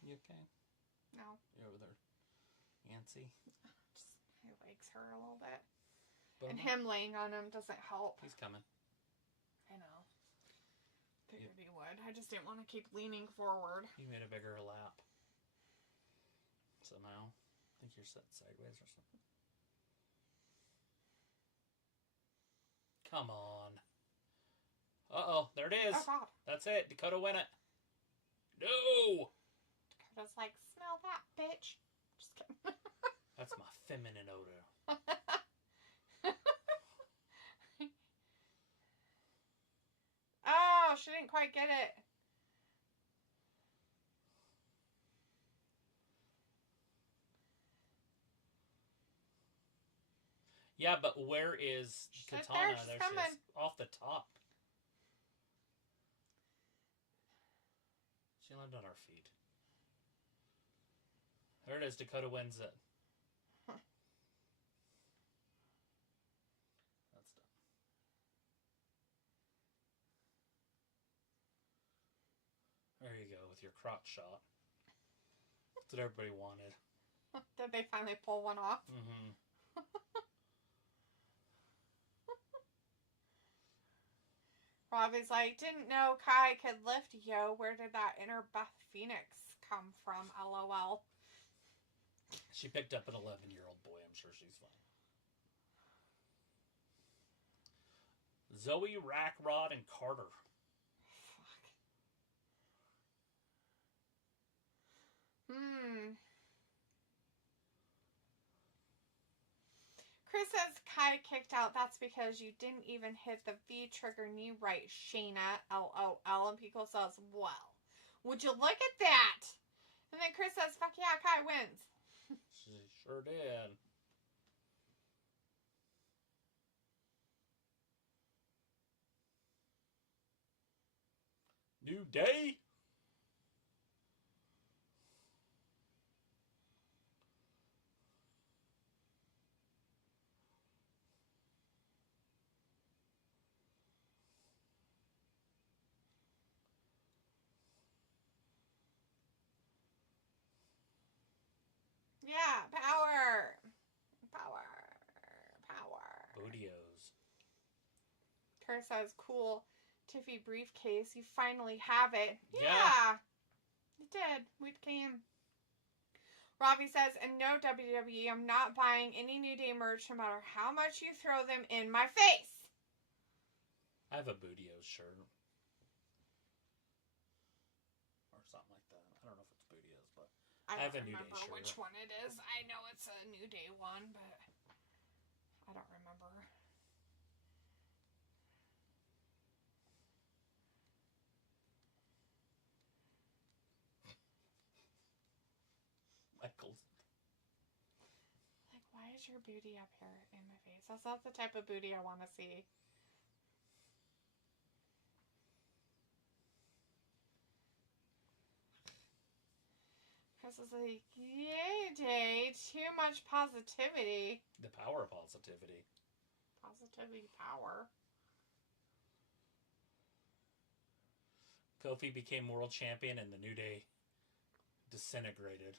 You okay? No. You over there antsy? Just, my legs hurt a little bit. But and him laying on him doesn't help. He's coming. I know. Figured he would. I just didn't want to keep leaning forward. You made a bigger lap. Somehow. I think you're set sideways or something. Come on. Uh-oh. There it is. Oh, God. That's it. Dakota win it. No! Dakota's like, smell that, bitch. Just kidding. That's my feminine odor. Oh, she didn't quite get it. Yeah, but where is Katana? She's There coming. she is. Off the top. She landed on our feet. There it is. Dakota wins it. Huh. That's done. There you go with your crotch shot. That's what everybody wanted. Did they finally pull one off? Mm-hmm. Robbie's like, didn't know Kai could lift, yo. Where did that inner Beth Phoenix come from? LOL. She picked up an 11-year-old boy. I'm sure she's fine. Zoe, Rackrod, and Carter. Fuck. Chris says Kai kicked out. That's because you didn't even hit the V trigger knee right, Shayna. LOL. And Pico says, well, would you look at that? And then Chris says, fuck yeah, Kai wins. She sure did. New Day? Yeah, power. Bootios. Chris says, cool. Tiffy briefcase. You finally have it. Yeah. It did. We came. Robbie says, and no WWE, I'm not buying any New Day merch no matter how much you throw them in my face. I have a Bootios shirt. Or something like that. I don't know if it's Bootios, but I have a New Day remember shirt. which one it is. I know it's a New Day one, but I don't remember. Michael's. Like, why is your booty up here in my face? That's not the type of booty I want to see. Chris is like, yay, Day. Too much positivity. The power of positivity. Positivity power. Kofi became world champion and the New Day disintegrated.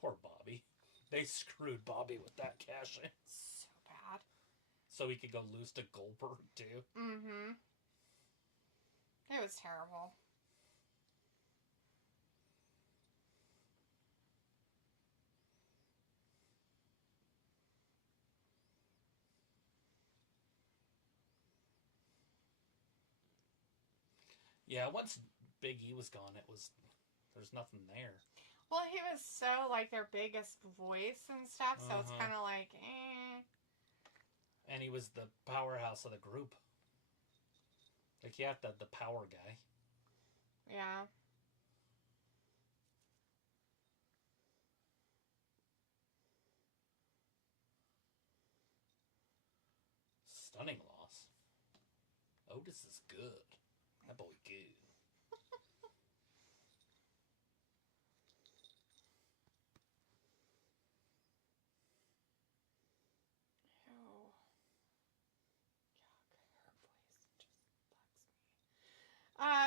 Poor Bobby. They screwed Bobby with that cash in. So bad. So he could go lose to Goldberg too. Mm-hmm. It was terrible. Yeah, once Big E was gone, there's nothing there. Well, he was so, like, their biggest voice and stuff, so it's kind of like, And he was the powerhouse of the group. Like, you have the power guy. Yeah. Otis is good. That boy good.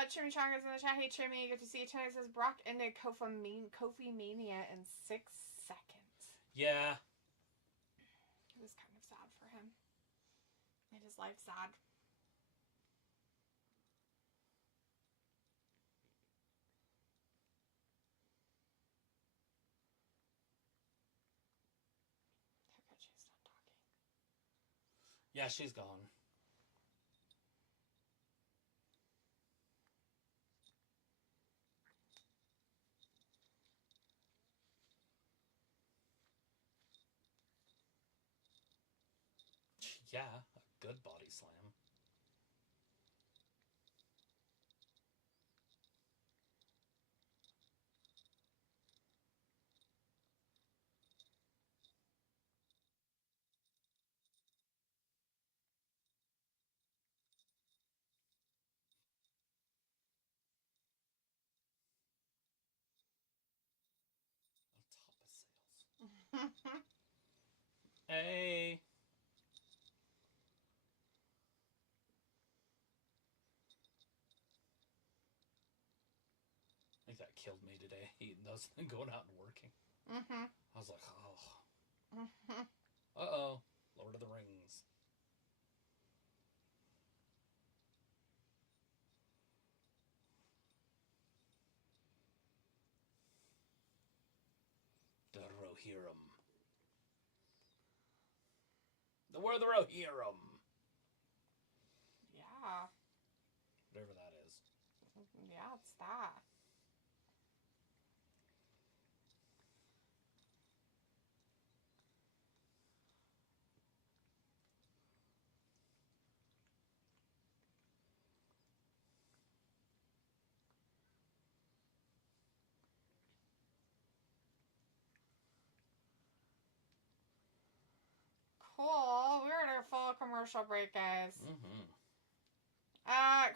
Chimichanga's in the chat. Hey, Chimmy, good to see you tonight. Says Brock ended Kofi Mania in 6 seconds. Yeah. It was kind of sad for him. Made his life sad. I bet she's done talking. Yeah, she's gone. Yeah, a good body slam. On top of sales. Hey. I think that killed me today, eating those and going out and working. Mm-hmm. I was like, oh. Mm-hmm. Uh-oh. Lord of the Rings. The Rohirrim. The Where the Rohirrim. Yeah. Whatever that is. Yeah, it's that. Cool. We're at our full commercial break, guys. Mm-hmm.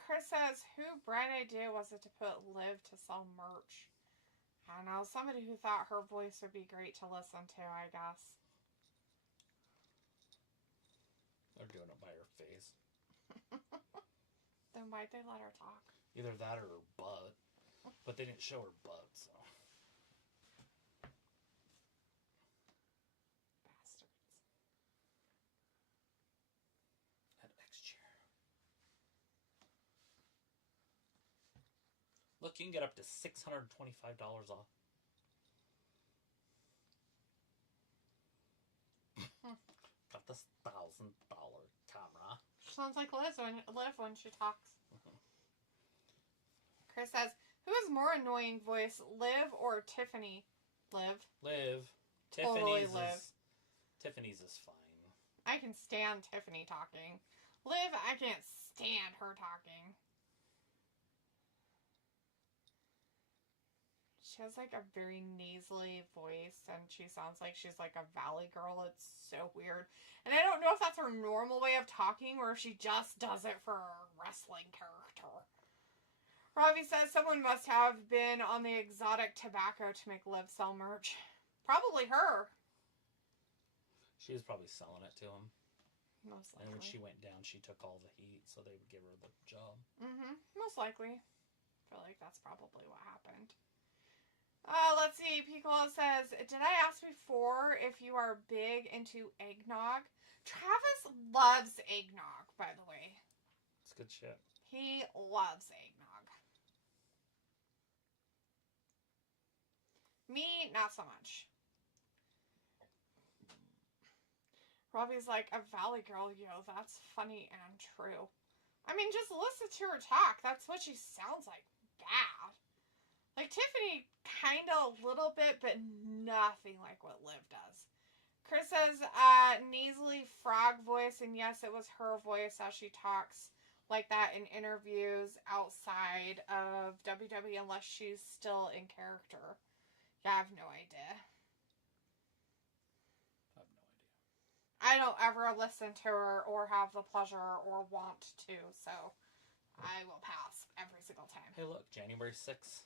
Chris says, who bright idea was it to put Liv to sell merch? I don't know. Somebody who thought her voice would be great to listen to, I guess. They're doing it by her face. Then why'd they let her talk? Either that or her butt. But they didn't show her butt, so. Bastards. That X chair. Look, you can get up to $625 off. Got this $1,000 camera. Sounds like Liv when she talks. Chris says, who is more annoying voice, Liv or Tiffany? Liv. Liv. Totally Liv. Tiffany's is fine. I can stand Tiffany talking. Liv, I can't stand her talking. She has like a very nasally voice and she sounds like she's like a valley girl. It's so weird. And I don't know if that's her normal way of talking or if she just does it for a wrestling character. Robbie says someone must have been on the exotic tobacco to make Liv sell merch. Probably her. She was probably selling it to him. Most likely. And when she went down, she took all the heat, so they would give her the job. Mm-hmm. Most likely. I feel like that's probably what happened. Let's see. Piccolo says, did I ask before if you are big into eggnog? Travis loves eggnog, by the way. It's good shit. He loves eggnog. Me, not so much. Robbie's like, a valley girl, yo, that's funny and true. I mean, just listen to her talk. That's what she sounds like. Bad. Like, Tiffany, kind of a little bit, but nothing like what Liv does. Chris says, nasally frog voice, and yes, it was her voice as she talks like that in interviews outside of WWE, unless she's still in character. Yeah, I have no idea. I have no idea. I don't ever listen to her or have the pleasure or want to, so I will pass every single time. Hey, look, January 6th.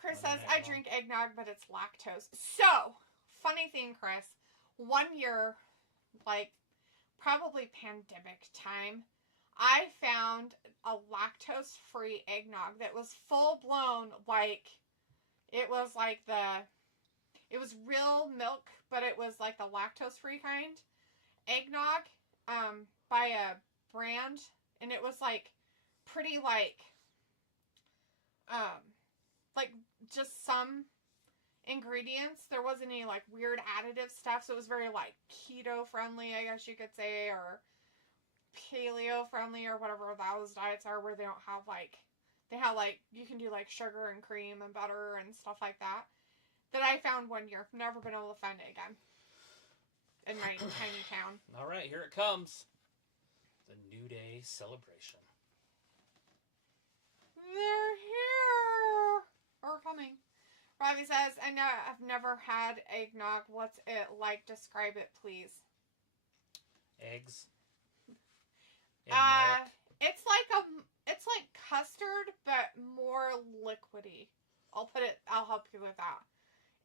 Chris Monday says, Night I Raw. drink eggnog, but it's lactose. So, funny thing, Chris, one year, like, probably pandemic time, I found a lactose-free eggnog that was full-blown, like, it was like it was real milk, but it was like the lactose-free kind eggnog, by a brand, and it was like, pretty like just some ingredients. There wasn't any like weird additive stuff, so it was very like keto friendly, I guess you could say, or paleo friendly, or whatever those diets are, where they don't have like, they have like, you can do like sugar and cream and butter and stuff like that. That I found one year. Never been able to find it again in my tiny town. All right, here it comes. The New Day celebration. They're here. Or coming. Robbie says, I know I've never had eggnog. What's it like? Describe it, please. Eggs. And milk. It's like custard, but more liquidy. I'll help you with that.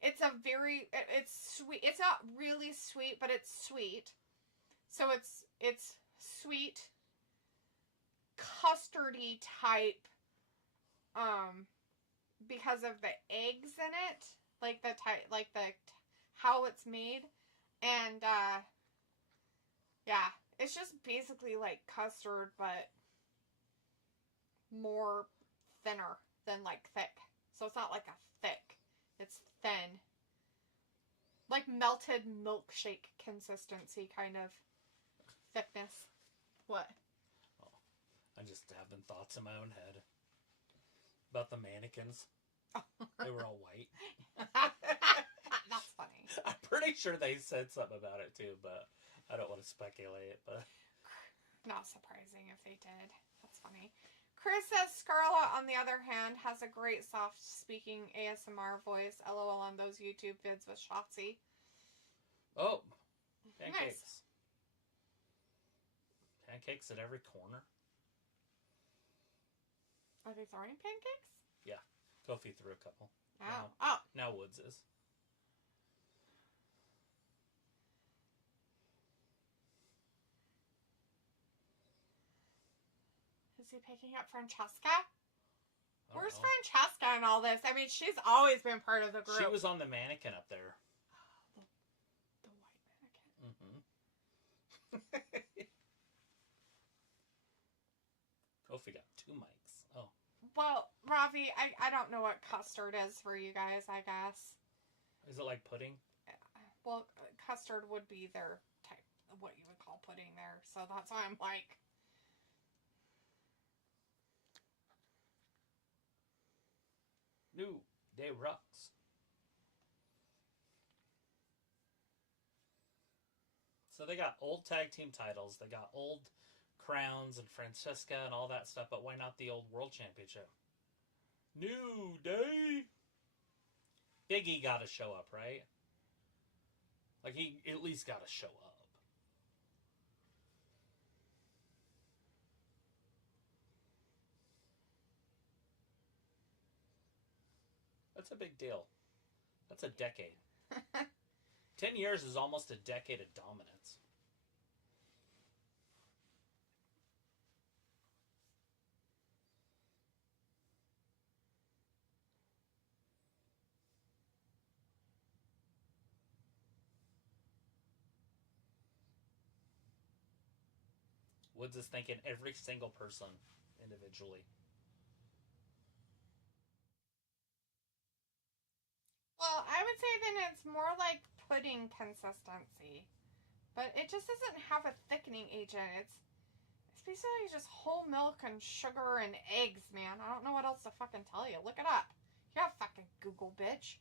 It's it's sweet. It's not really sweet, but it's sweet. So it's sweet, custardy type, because of the eggs in it, like how it's made, and yeah, it's just basically like custard, but more thinner than like thick. So it's not like a thick, it's thin, like melted milkshake consistency kind of thickness. What? Oh, I'm just having thoughts in my own head about the mannequins. They were all white. That's funny. I'm pretty sure they said something about it too, but I don't want to speculate. But not surprising if they did. That's funny. Chris says Scarlett, on the other hand, has a great soft-speaking ASMR voice. LOL on those YouTube vids with Shotzi. Oh, pancakes. Nice. Pancakes at every corner. Are they throwing pancakes? Yeah. Kofi threw a couple. Oh. Now Woods is. Is he picking up Francesca? Where's know. Francesca in all this? I mean, she's always been part of the group. She was on the mannequin up there. The white mannequin. Mm-hmm. Kofi got 2 mics. Oh. Well, Ravi, I don't know what custard is for you guys, I guess. Is it like pudding? Well, custard would be their type, what you would call pudding there. So that's why I'm like... New Day rocks. So they got old tag team titles. They got old crowns and Francesca and all that stuff. But why not the old world championship? New Day. Big E got to show up, right? Like, he at least got to show up. That's a big deal. That's a decade. 10 years is almost a decade of dominance. Woods is thinking every single person individually. Well, I would say then it's more like pudding consistency. But it just doesn't have a thickening agent. It's basically just whole milk and sugar and eggs, man. I don't know what else to fucking tell you. Look it up. Yeah, fucking Google, bitch.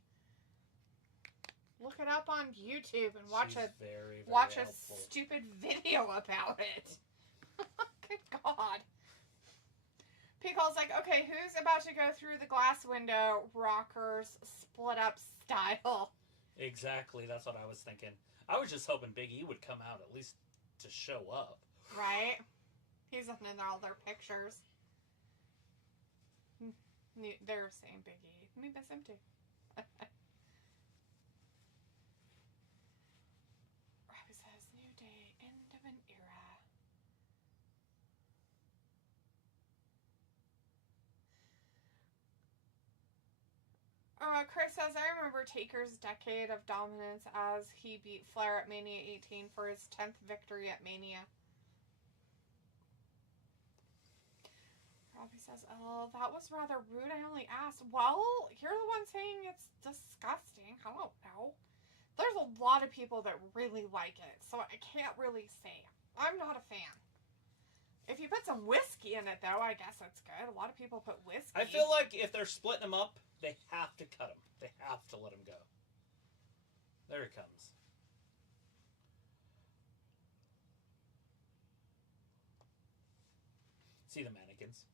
Look it up on YouTube and watch a stupid video about it. Good God. Picole's like, okay, who's about to go through the glass window? Rockers split up style. Exactly, that's what I was thinking. I was just hoping Big E would come out at least to show up. Right? He's looking in all their pictures. They're saying Big E. We miss him too. Robbie says, New Day, end of an era. Chris says, I remember Taker's decade of dominance as he beat Flair at Mania 18 for his 10th victory at Mania. Robbie says, oh, that was rather rude. I only asked. Well, you're the one saying it's disgusting. I don't know. There's a lot of people that really like it, so I can't really say. I'm not a fan. If you put some whiskey in it, though, I guess that's good. A lot of people put whiskey. I feel like if they're splitting them up, they have to cut him. They have to let him go. There he comes. See the mannequins.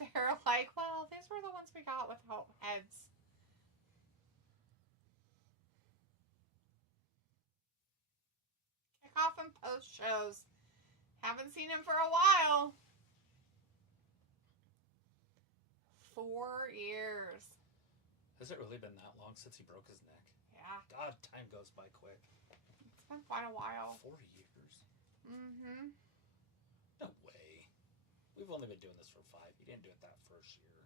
They're like, well, these were the ones we got without heads. Kick off and post shows. Haven't seen him for a while. 4 years. Has it really been that long since he broke his neck? Yeah. God, time goes by quick. It's been quite a while. 4 years? Mm-hmm. No way. We've only been doing this for 5. He didn't do it that first year.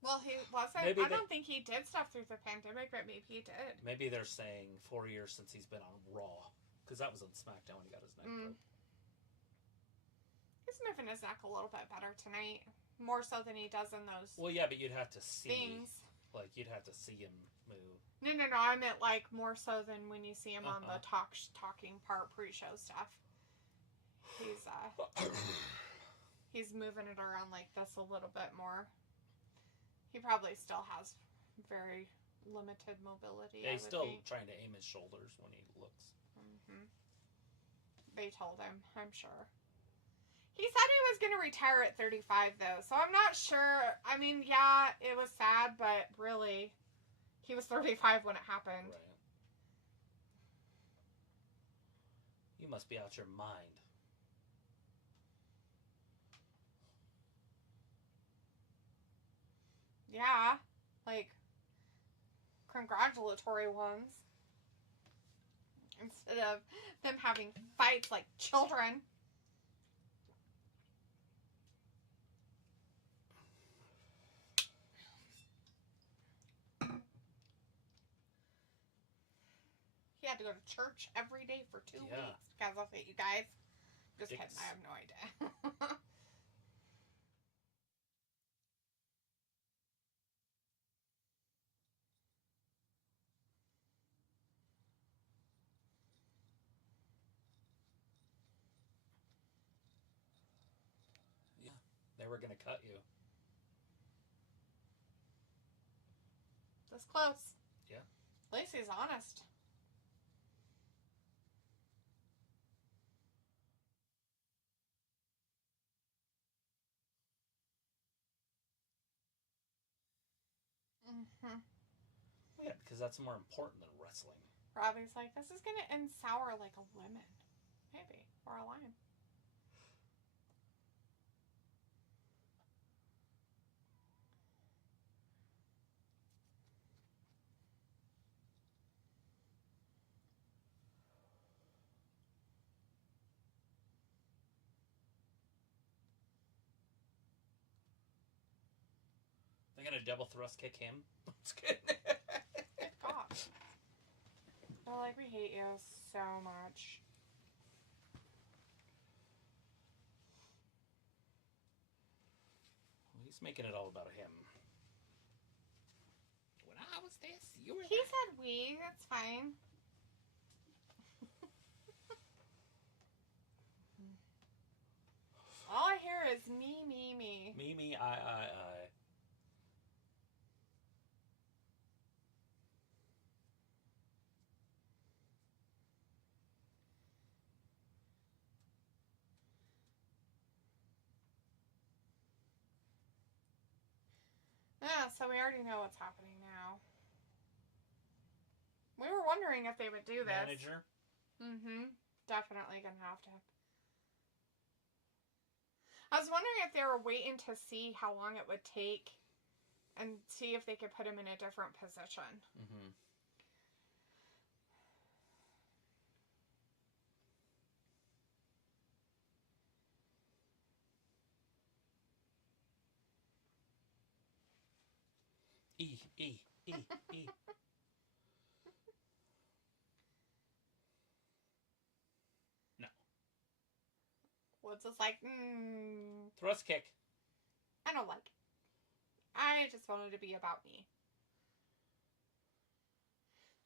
Well, he wasn't. I don't think he did stuff through the pandemic, but maybe he did. Maybe they're saying 4 years since he's been on Raw. Because that was on SmackDown when he got his neck broke. He's moving his neck a little bit better tonight. More so than he does in those Well, yeah, but you'd have to see things. Like, you'd have to see him move. No. I meant, like, more so than when you see him on the talking part pre-show stuff. He's moving it around like this a little bit more. He probably still has very limited mobility. Yeah, he's still trying to aim his shoulders when he looks. Mm-hmm. They told him, I'm sure. He said he was going to retire at 35, though, so I'm not sure. I mean, yeah, it was sad, but really, he was 35 when it happened. Right. You must be out your mind. Yeah, like, congratulatory ones. Instead of them having fights like children. He had to go to church every day for 2 weeks because of it, you guys. Just kidding, I have no idea. They were going to cut you. This close. Yeah. At least he's honest. Mm-hmm. Yeah, because that's more important than wrestling. Robbie's like, this is going to end sour like a lemon. Maybe. Or a lime. They're going to double thrust kick him? That's good. Good God. They're like, we hate you so much. Well, he's making it all about him. When I was this, you were He said we. That's fine. All I hear is me. Me, I. so we already know what's happening now. We were wondering if they would do this. Manager? Definitely gonna have to. I was wondering if they were waiting to see how long it would take and see if they could put him in a different position. E. No. Woods is like, Thrust kick. I don't like it. I just wanted to be about me.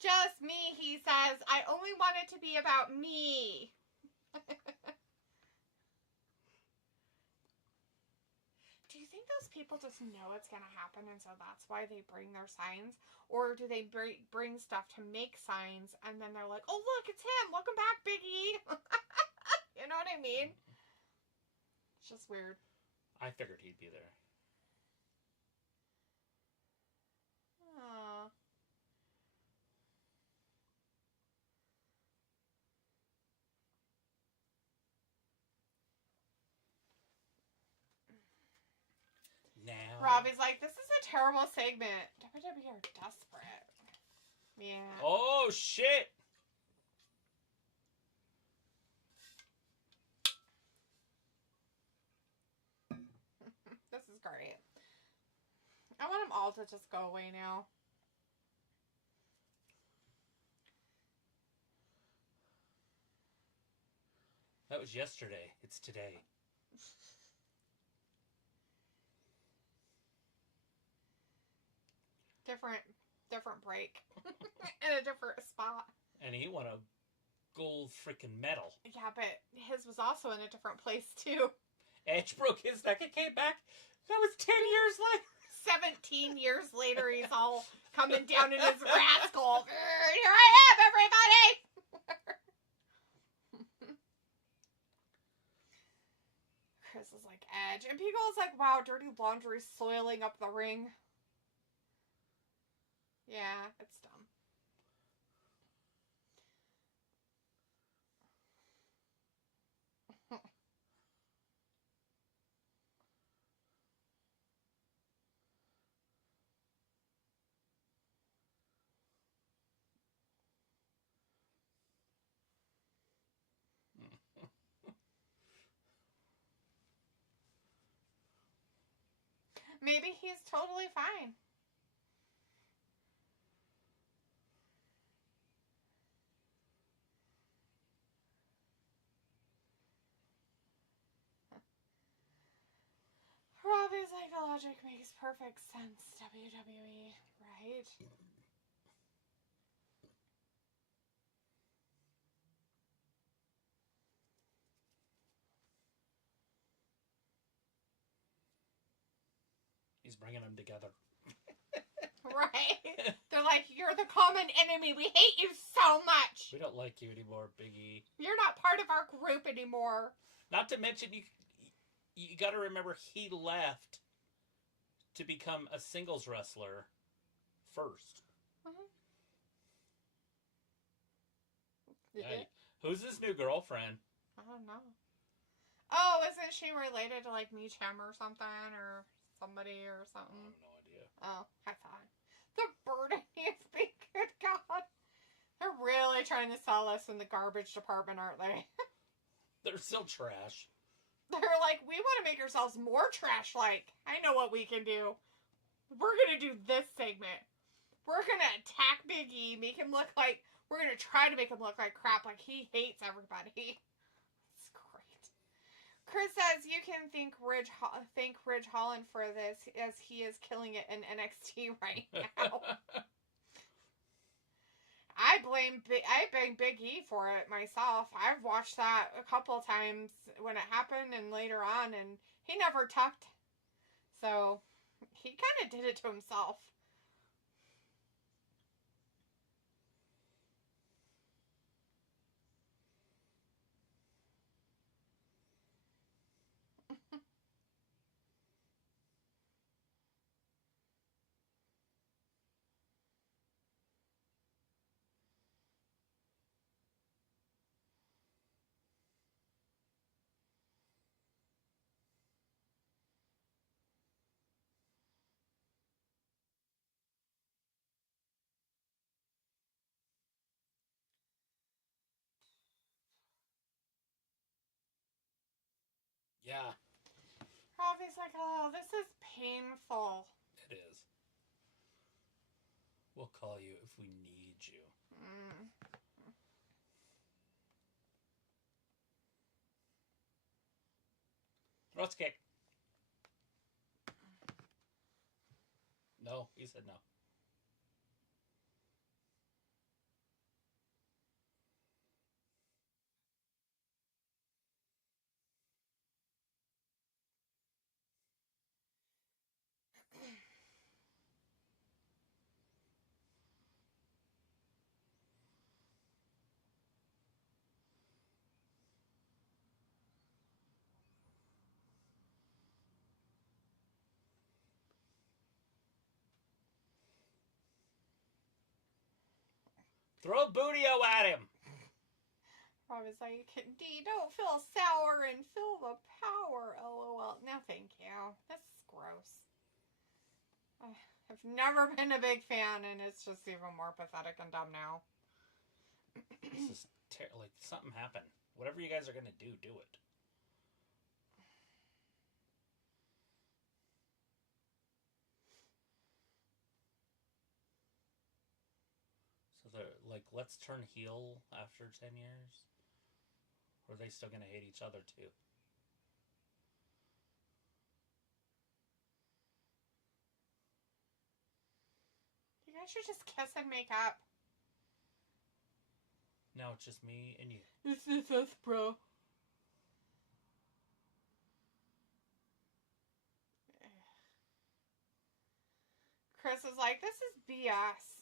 Just me, he says. I only want it to be about me. Do you think those people just know it's going to happen and so that's why they bring their signs? Or do they bring stuff to make signs and then they're like, oh, look, it's him. Welcome back, Biggie. You know what I mean? It's just weird. I figured he'd be there. Aww. Now. Robbie's like, this is a terrible segment. WWE are desperate. Yeah. Oh, shit! This is great. I want them all to just go away now. That was yesterday. It's today. Different break. In a different spot. And he won a gold freaking medal. Yeah, but his was also in a different place, too. Edge broke his neck and came back. That was 10 years later. 17 years later, he's all coming down in his rascal. Here I am, everybody! Chris is like, Edge. And Pico is like, wow, dirty laundry soiling up the ring. Yeah, it's dumb. Maybe he's totally fine. Robbie's like, the logic makes perfect sense, WWE, right? He's bringing them together. Right? They're like, you're the common enemy. We hate you so much. We don't like you anymore, Big E. You're not part of our group anymore. Not to mention, you got to remember, he left to become a singles wrestler first. Hey, who's his new girlfriend? I don't know. Oh, isn't she related to like Meech Hammer or something, or somebody or something? I have no idea. Oh, high five. The burden is big. Good God. They're really trying to sell us in the garbage department, aren't they? They're still trash. They're like, we want to make ourselves more trash-like. I know what we can do. We're going to do this segment. We're going to attack Big E, make him look like... We're going to try to make him look like crap, like he hates everybody. It's great. Chris says, you can thank Ridge Holland for this, as he is killing it in NXT right now. I blame Big E for it myself. I've watched that a couple times when it happened and later on, and he never tucked. So, he kind of did it to himself. Yeah. Robbie's like, oh, this is painful. It is. We'll call you if we need you. Let's kick. No, he said no. Throw Bootio at him. Robbie's like, don't feel sour and feel the power. LOL. No, thank you. This is gross. I've never been a big fan, and it's just even more pathetic and dumb now. This is like something happened. Whatever you guys are gonna do it. So they're like, let's turn heel after 10 years? Or are they still gonna hate each other too? You guys should just kiss and make up. Now it's just me and you. This is us, bro. Chris is like, this is BS.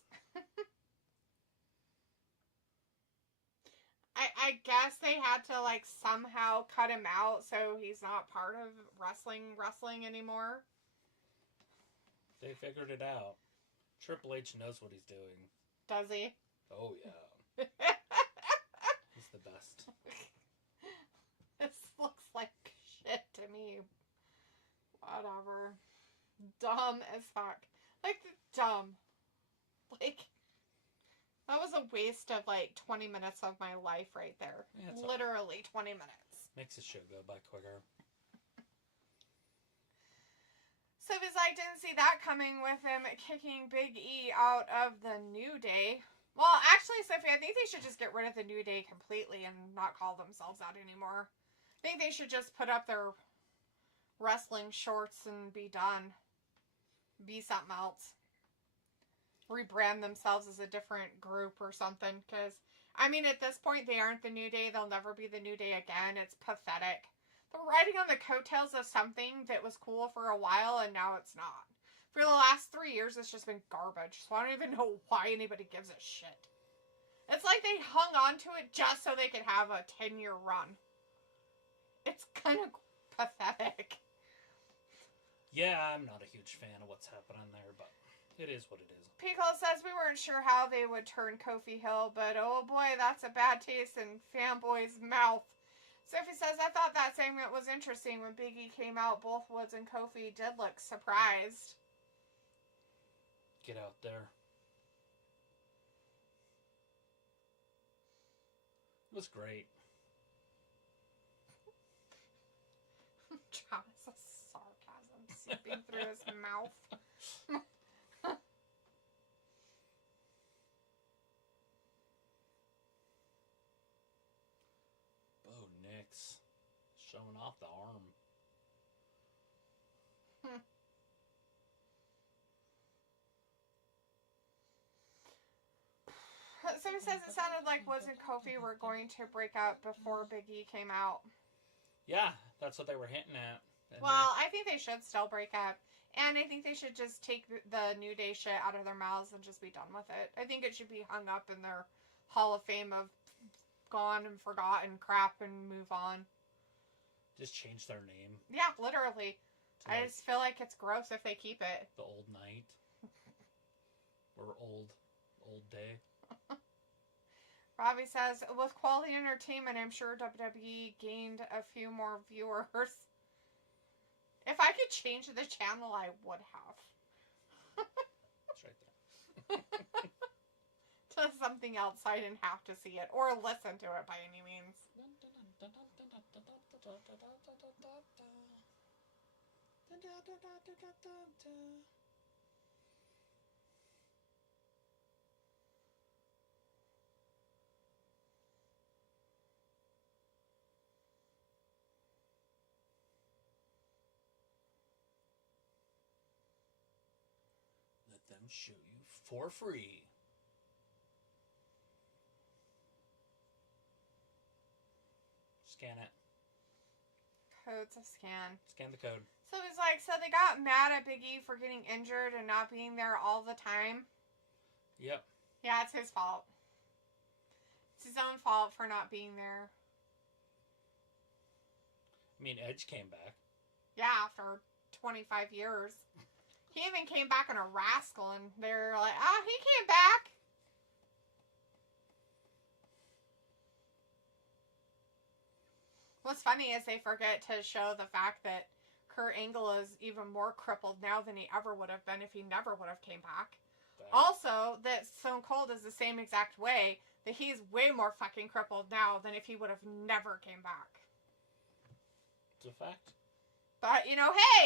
I guess they had to, like, somehow cut him out so he's not part of wrestling anymore. They figured it out. Triple H knows what he's doing. Does he? Oh, yeah. He's the best. This looks like shit to me. Whatever. Dumb as fuck. Like, dumb. Like, that was a waste of, like, 20 minutes of my life right there. Yeah, literally 20 minutes. Makes the show go by quicker. So because I didn't see that coming with him kicking Big E out of the New Day. Well, actually, Sophie, I think they should just get rid of the New Day completely and not call themselves out anymore. I think they should just put up their wrestling shorts and be done. Be something else. Rebrand themselves as a different group or something. Because, I mean, at this point, they aren't the New Day. They'll never be the New Day again. It's pathetic. They're riding on the coattails of something that was cool for a while, and now it's not. For the last 3 years, it's just been garbage. So I don't even know why anybody gives a shit. It's like they hung on to it just so they could have a 10-year run. It's kind of pathetic. Yeah, I'm not a huge fan of what's happening there, but it is what it is. Pickle says we weren't sure how they would turn Kofi Hill, but oh boy, that's a bad taste in fanboy's mouth. Sophie says, I thought that segment was interesting. When Big E came out, both Woods and Kofi did look surprised. Get out there. It was great. Travis' sarcasm seeping through his mouth. Bo Nix showing off the arm. Someone says it sounded like Woods and Kofi were going to break up before Big E came out. Yeah, that's what they were hinting at. Well, I think they should still break up. And I think they should just take the New Day shit out of their mouths and just be done with it. I think it should be hung up in their Hall of Fame of gone and forgotten crap and move on. Just change their name. Yeah, literally. I just feel like it's gross if they keep it. The Old Night. Or Old Day. Robbie says, with quality entertainment, I'm sure WWE gained a few more viewers. If I could change the channel, I would have. It's right there. To something else, so I didn't have to see it or listen to it by any means. Let them show you for free. Scan it. Code to scan. Scan the code. So he's like, so they got mad at Big E for getting injured and not being there all the time? Yep. Yeah, it's his fault. It's his own fault for not being there. I mean, Edge came back. Yeah, after 25 years. He even came back in a rascal, and they're like, he came back. What's funny is they forget to show the fact that Kurt Angle is even more crippled now than he ever would have been if he never would have came back. Also, that Stone Cold is the same exact way, that he's way more fucking crippled now than if he would have never came back. It's a fact. But, hey,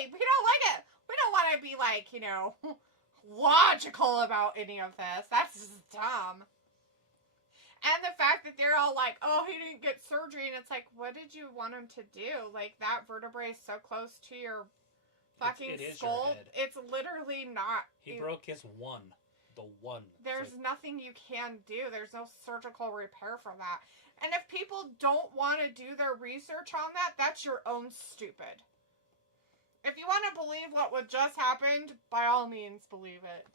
we don't like it. We don't want to be like, logical about any of this. That's just dumb. And the fact that they're all like, oh, he didn't get surgery. And it's like, what did you want him to do? Like, that vertebrae is so close to your fucking skull. It's literally not. He broke his one. The one. There's nothing you can do. There's no surgical repair for that. And if people don't want to do their research on that, that's your own stupid. If you want to believe what just happened, by all means, believe it.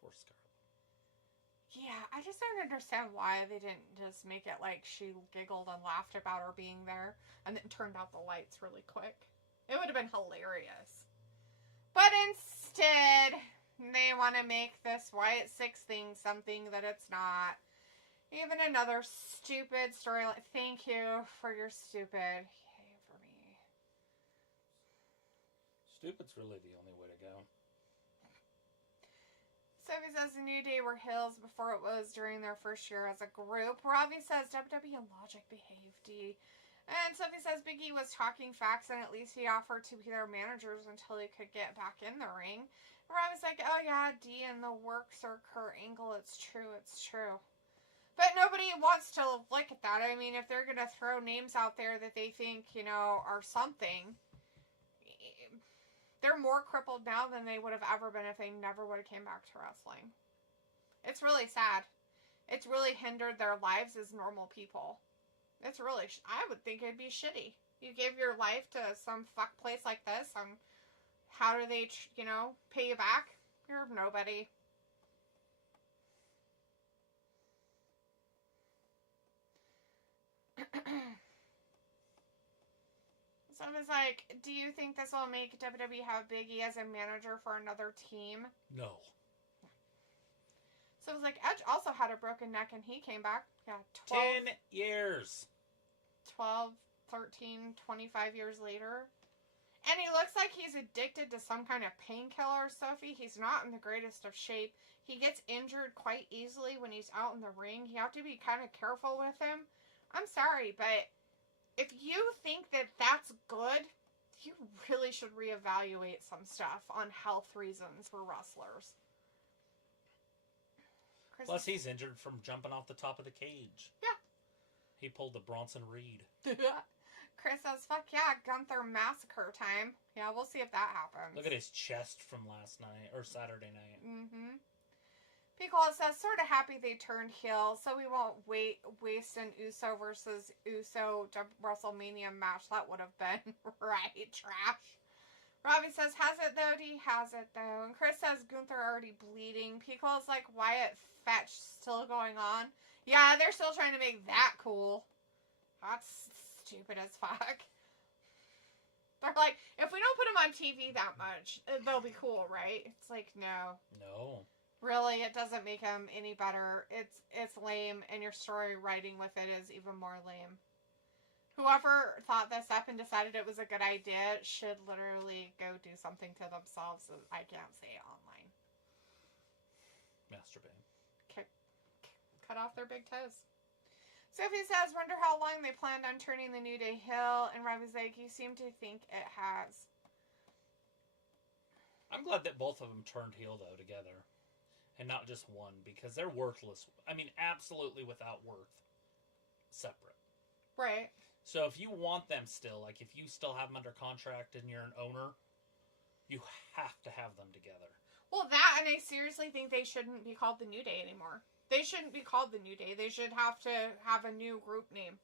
Poor Scarlet. Yeah, I just don't understand why they didn't just make it like she giggled and laughed about her being there and then turned out the lights really quick. It would have been hilarious. But instead, they want to make this Wyatt 6 thing something that it's not. Even another stupid storyline. Thank you for your stupid. Yay for me. Stupid's really the only way to go. Sophie says the New Day were heels before it was during their first year as a group. Ravi says WWE and Logic behaved. And Sophie says Big E was talking facts and at least he offered to be their managers until he could get back in the ring. And Ravi's like, oh yeah, D and the works are Kurt Angle. It's true, it's true. But nobody wants to look at that. I mean, if they're going to throw names out there that they think, are something, they're more crippled now than they would have ever been if they never would have came back to wrestling. It's really sad. It's really hindered their lives as normal people. It's really, I would think it'd be shitty. You give your life to some fuck place like this, and how do they, pay you back? You're nobody. So I was like, do you think this will make WWE have Big E as a manager for another team? No. So it was like, Edge also had a broken neck and he came back. Yeah, 10 years. 12, 13, 25 years later. And he looks like he's addicted to some kind of painkiller, Sophie. He's not in the greatest of shape. He gets injured quite easily when he's out in the ring. You have to be kind of careful with him. I'm sorry, but if you think that that's good, you really should reevaluate some stuff on health reasons for wrestlers. Plus, he's injured from jumping off the top of the cage. Yeah. He pulled the Bronson Reed. Chris says, fuck yeah, Gunther massacre time. Yeah, we'll see if that happens. Look at his chest from last night, or Saturday night. Mm-hmm. Picola says, sort of happy they turned heel, so we won't waste an Uso versus Uso WrestleMania match. That would have been right trash. Robbie says, has it though? D has it though. And Chris says, Gunther already bleeding. Picola's like, Wyatt fetch still going on. Yeah, they're still trying to make that cool. That's stupid as fuck. They're like, if we don't put them on TV that much, they'll be cool, right? It's like, no. No. Really, it doesn't make them any better. It's lame, and your story writing with it is even more lame. Whoever thought this up and decided it was a good idea should literally go do something to themselves. I can't say online. Masturbate. Cut off their big toes. Sophie says, wonder how long they planned on turning the New Day heel. And Robbie's like, you seem to think it has. I'm glad that both of them turned heel, though, together. And not just one, because they're worthless. I mean, absolutely without worth. Separate. Right. So if you want them still, like if you still have them under contract and you're an owner, you have to have them together. Well, that, and I seriously think they shouldn't be called the New Day anymore. They shouldn't be called the New Day. They should have to have a new group name.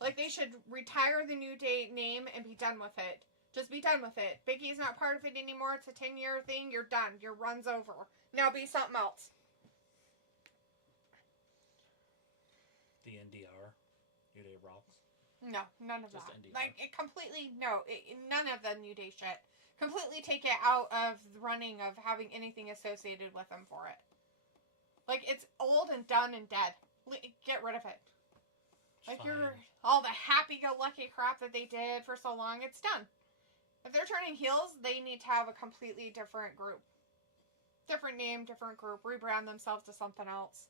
Like, they should retire the New Day name and be done with it. Just be done with it. Big E's not part of it anymore. It's a 10-year thing. You're done. Your run's over. Now be something else. The NDR. New Day Rocks. No, none of Just that. NDR. Like, it completely, none of the New Day shit. Completely take it out of the running of having anything associated with them for it. Like, it's old and done and dead. Get rid of it. Like, Fine. all the happy-go-lucky crap that they did for so long, it's done. If they're turning heels, they need to have a completely different group. Different name, different group. Rebrand themselves to something else.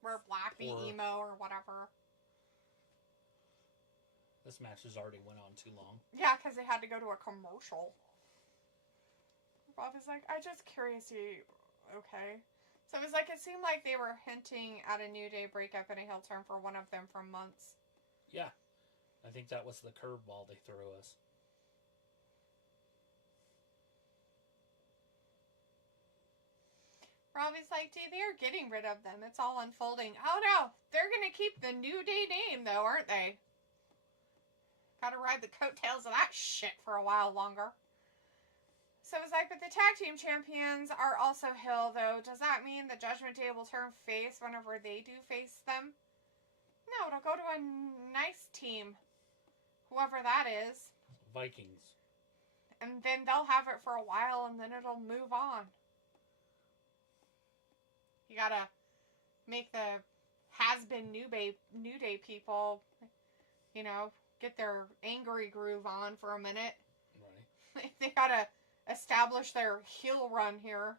Wear black, be emo, or whatever. This match has already went on too long. Yeah, because they had to go to a commercial. Bob is like, I'm just curious, okay? So it was like, it seemed like they were hinting at a New Day breakup and a heel turn for one of them for months. Yeah. I think that was the curveball they threw us. Robbie's like, dude, they're getting rid of them. It's all unfolding. Oh no, they're going to keep the New Day name though, aren't they? Gotta ride the coattails of that shit for a while longer. So it's like, but the tag team champions are also heel, though. Does that mean the Judgment Day will turn face whenever they do face them? No, it'll go to a nice team. Whoever that is. Vikings. And then they'll have it for a while, and then it'll move on. You gotta make the has-been New Day people, get their angry groove on for a minute. Right. They gotta establish their heel run here.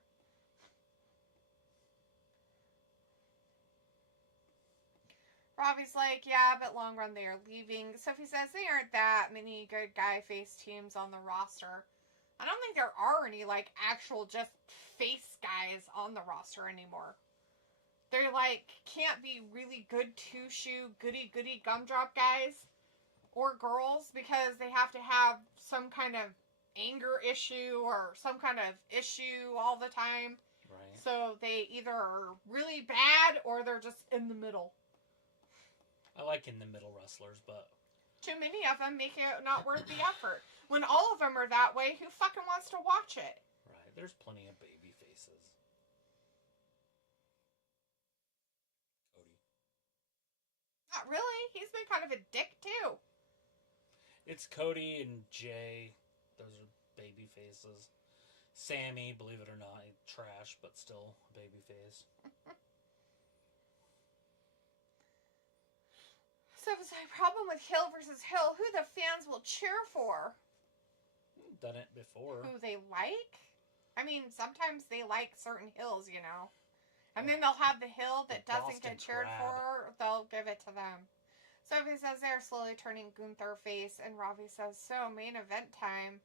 Robbie's like, yeah, but long run they are leaving. Sophie says they aren't that many good guy face teams on the roster. I don't think there are any, actual just face guys on the roster anymore. They're, can't be really good two-shoe, goody-goody gumdrop guys or girls because they have to have some kind of anger issue or some kind of issue all the time. Right. So they either are really bad or they're just in the middle. I like in the middle wrestlers, but too many of them make it not worth the effort. When all of them are that way, who fucking wants to watch it? right, there's plenty of baby faces. Cody. Not really. He's been kind of a dick too. It's Cody and Jay. Those are baby faces. Sammy, believe it or not, trash, but still a baby face. So it's a problem with heel versus heel. Who the fans will cheer for? Done it before. Who they like? I mean, sometimes they like certain heels, And then they'll have the heel that doesn't get cheered for. They'll give it to them. Sophie says they're slowly turning Gunther face, and Robbie says, so, main event time.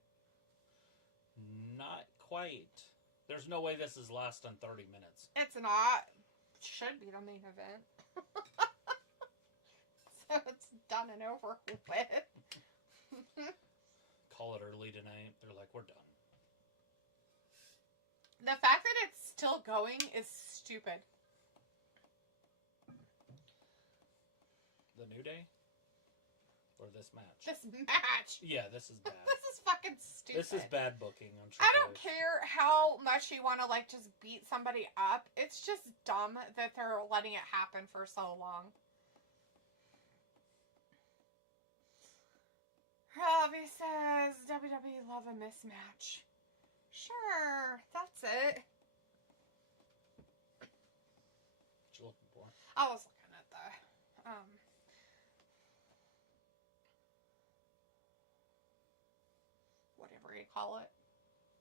Not quite. There's no way this is less than 30 minutes. It's not. Should be the main event. So it's done and over with. Call it early tonight. They're like, we're done. The fact that it's still going is stupid. The New Day? Or this match? This match. Yeah, this is bad. This is fucking stupid. This is bad booking. I don't care how much you want to just beat somebody up. It's just dumb that they're letting it happen for so long. Robbie says WWE love a mismatch. Sure, that's it. What you looking for? I was looking at the, whatever you call it,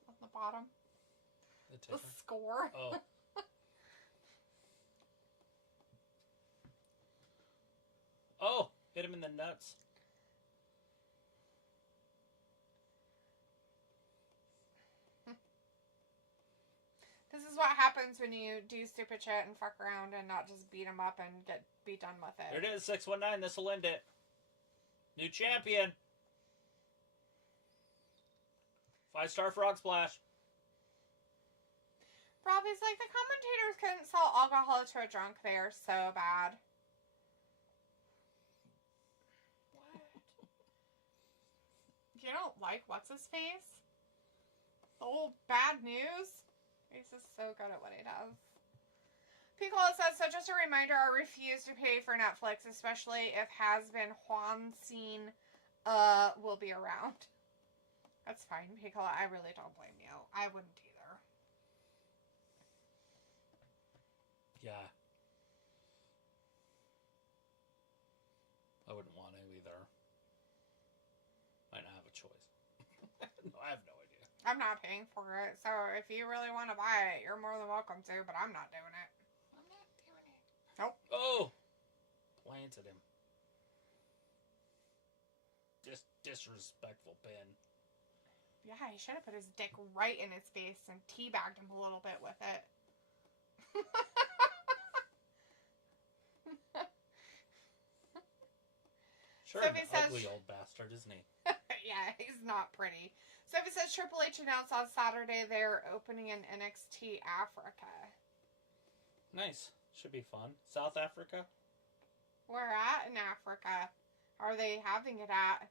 on the bottom. The score. Oh. Oh, hit him in the nuts. This is what happens when you do stupid shit and fuck around and not just beat him up and get beat done with it. There it is, 619. This will end it. New champion. 5-star frog splash. Robbie's like, the commentators couldn't sell alcohol to a drunk. They are so bad. What? You don't like what's-his-face? The old bad news? He's just so good at what he does. Piccolo says, so just a reminder, I refuse to pay for Netflix, especially if has-been Juan Cena will be around. That's fine, Piccolo. I really don't blame you. I wouldn't either. Yeah. I wouldn't want to either. Might not have a choice. No, I have no idea. I'm not paying for it, so if you really want to buy it, you're more than welcome to, but I'm not doing it. I'm not doing it. Nope. Oh! Planted him. Disrespectful pin. Yeah, he should have put his dick right in his face and teabagged him a little bit with it. Sure, Sophie an says, ugly old bastard, isn't he? yeah, he's not pretty. Sophie says Triple H announced on Saturday they're opening in NXT Africa. Nice. Should be fun. South Africa? Where at in Africa? Are they having it at?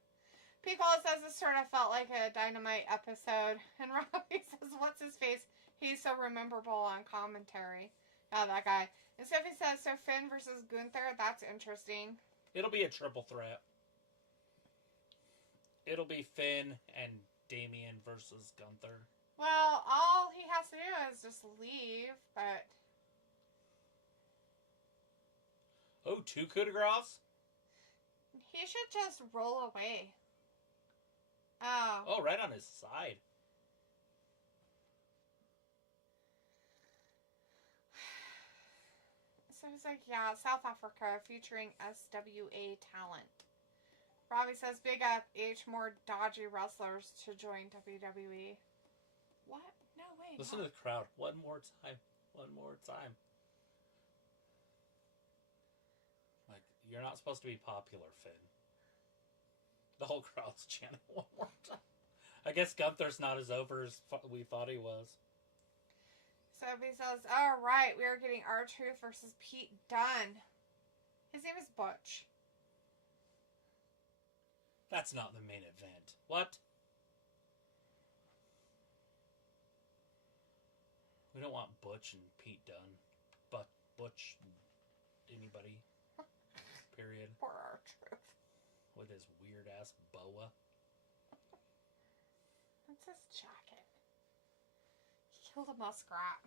Piccolo says this sort of felt like a Dynamite episode. And Robbie says, what's his face? He's so memorable on commentary. Oh, that guy. And Sophie says, so Finn versus Gunther? That's interesting. It'll be a triple threat. It'll be Finn and Damian versus Gunther. Well, all he has to do is just leave, but... Oh, 2 coup de grace? He should just roll away. Oh. Oh, right on his side. So he's like, yeah, South Africa featuring SWA talent. Robbie says, big up, H more dodgy wrestlers to join WWE. What? No way. Listen to the crowd. One more time. One more time. Like, you're not supposed to be popular, Finn. The whole crowd's chanting one more time. I guess Gunther's not as over as we thought he was. Sophie says, all right, we are getting R-Truth versus Pete Dunne. His name is Butch. That's not the main event. What? We don't want Butch and Pete Dunne. But Butch, anybody. Period. Poor R-Truth. With his weird-ass boa. That's his jacket. He killed a muskrat.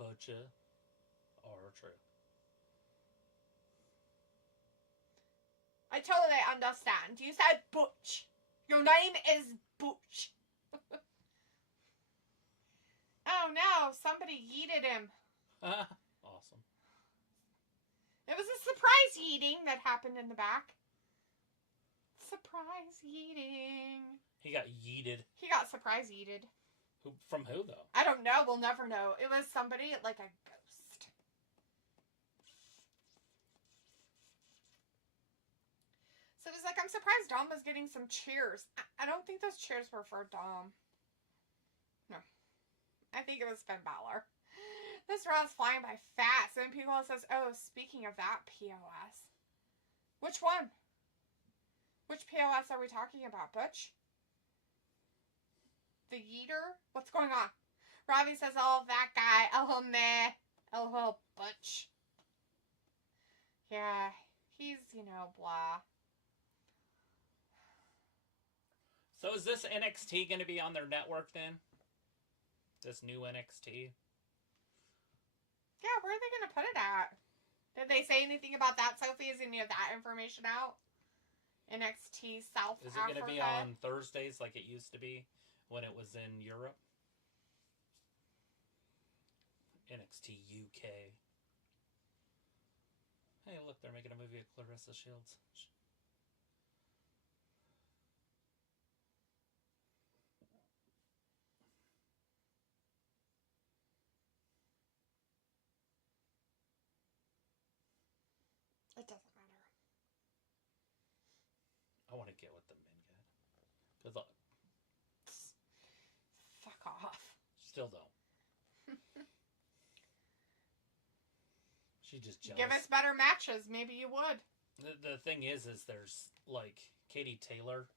Butcha or true. I totally understand. You said Butch. Your name is Butch. Oh no, somebody yeeted him. Awesome. It was a surprise yeeting that happened in the back. Surprise yeeting. He got yeeted. He got surprise yeeted. From who, though? I don't know. We'll never know. It was somebody like a ghost. So it was like, I'm surprised Dom was getting some cheers. I don't think those cheers were for Dom. No. I think it was Finn Balor. This Raw's flying by fast. And people says, oh, speaking of that POS. Which one? Which POS are we talking about, Butch? the Yeeter? What's going on? Robbie says, oh, that guy. Oh, meh. Oh, Butch. Yeah, he's, blah. So is this NXT going to be on their network then? This new NXT? Yeah, where are they going to put it at? Did they say anything about that, Sophie? Is any of that information out? NXT South Africa? Is it going to be on Thursdays like it used to be when it was in Europe? NXT UK. Hey, look, they're making a movie of Clarissa Shields. It doesn't matter. I want to get what the men get. Good luck. Fuck off. Still don't. She just jealous. Give us better matches. Maybe you would. The thing is there's like Katie Taylor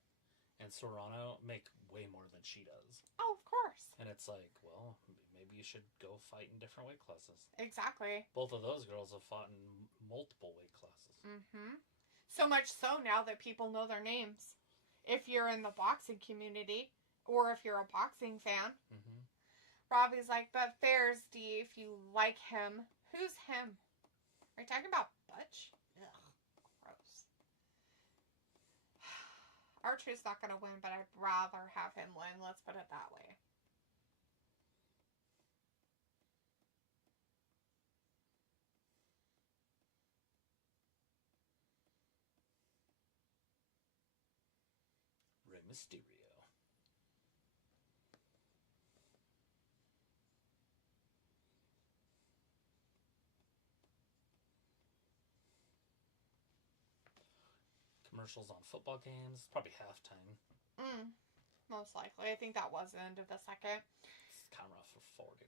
and Serrano make way more than she does. Oh, of course. And it's like, well, maybe you should go fight in different weight classes. Exactly. Both of those girls have fought in multiple weight classes. Mm-hmm. So much so now that people know their names. If you're in the boxing community, or if you're a boxing fan. Mm-hmm. Robbie's like, but fair, Steve, if you like him. Who's him? Are you talking about Butch? Ugh, gross. R-Truth's not going to win, but I'd rather have him win. Let's put it that way. Rey Mysterio. Commercials on football games. Probably halftime. Most likely. I think that was the end of the second. It's camera for $40.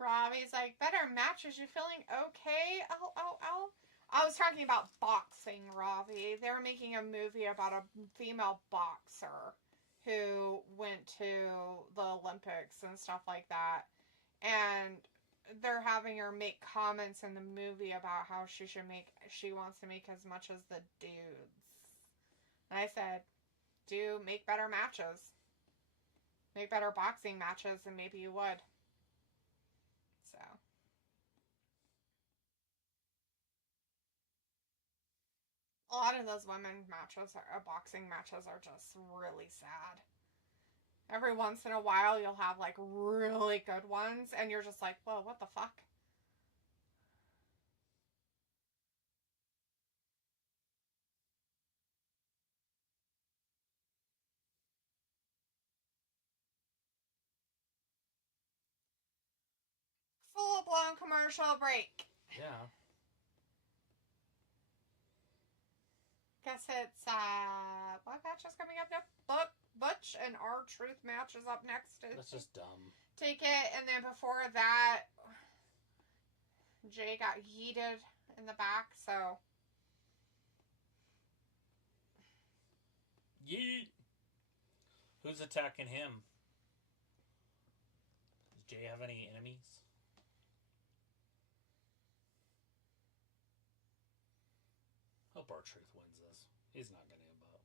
Robbie's like, better matches. You feeling okay? LOL. I was talking about boxing, Robbie. They were making a movie about a female boxer who went to the Olympics and stuff like that. And they're having her make comments in the movie about how she wants to make as much as the dudes. And I said, make better matches. Make better boxing matches, and maybe you would. So. A lot of those women matches, boxing matches, are just really sad. Every once in a while, you'll have, like, really good ones, and you're just like, whoa, what the fuck? Full-blown commercial break. Yeah. Guess it's, what match is coming up now? Butch and R-Truth match is up next. That's just dumb. Take it, and then before that, Jay got yeeted in the back, so. Yeet! Who's attacking him? Does Jay have any enemies? Hope R-Truth wins this. He's not going to give up.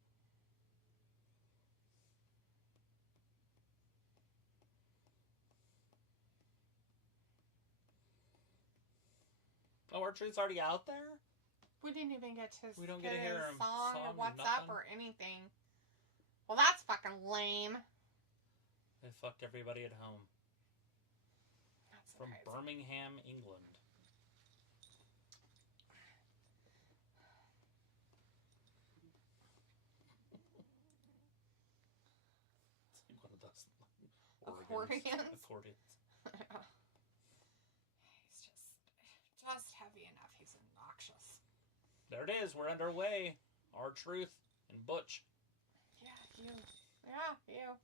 Oh, R-Truth's already out there? We didn't even get to we don't get to hear him song or what's nothing? up or anything. Well, that's fucking lame. They fucked everybody at home. That's From surprising. Birmingham, England. It's like one of those Accordions? Accordions. He's just heavy enough. He's obnoxious. There it is. We're underway. R-Truth and Butch. Yeah, you. Yeah, you.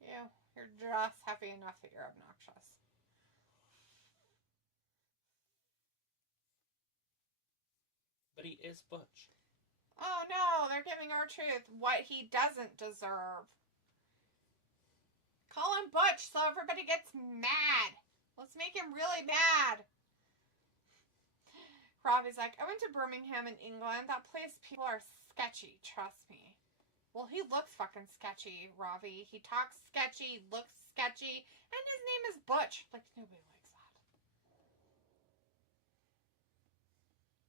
You. You're just heavy enough that you're obnoxious. But he is Butch. Oh no, they're giving R-Truth what he doesn't deserve. Call him Butch so everybody gets mad. Let's make him really mad. Robbie's like, I went to Birmingham in England. That place, people are sketchy, trust me. Well, he looks fucking sketchy, Robbie. He talks sketchy, looks sketchy, and his name is Butch. Like, nobody likes that.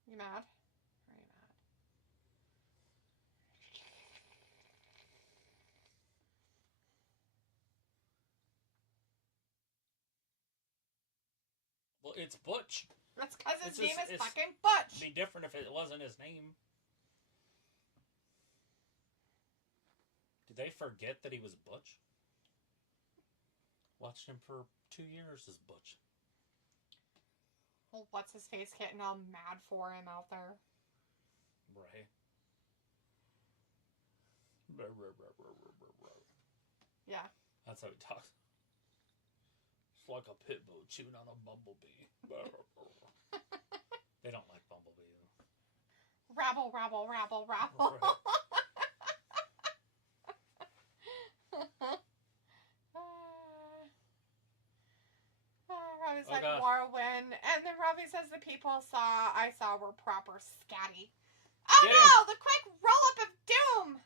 You mad? Are you mad? Well, it's Butch. That's because his name is fucking Butch. It'd be different if it wasn't his name. Did they forget that he was Butch? Watched him for 2 years as Butch. Well, what's his face getting all mad for him out there? Right. Yeah. That's how he talks. It's like a pit bull chewing on a bumblebee. They don't like bumblebee. Rabble, rabble, rabble, rabble. Right. Robbie's like, War win. And then Robbie says the people I saw were proper scatty. Oh no! The quick roll-up of doom!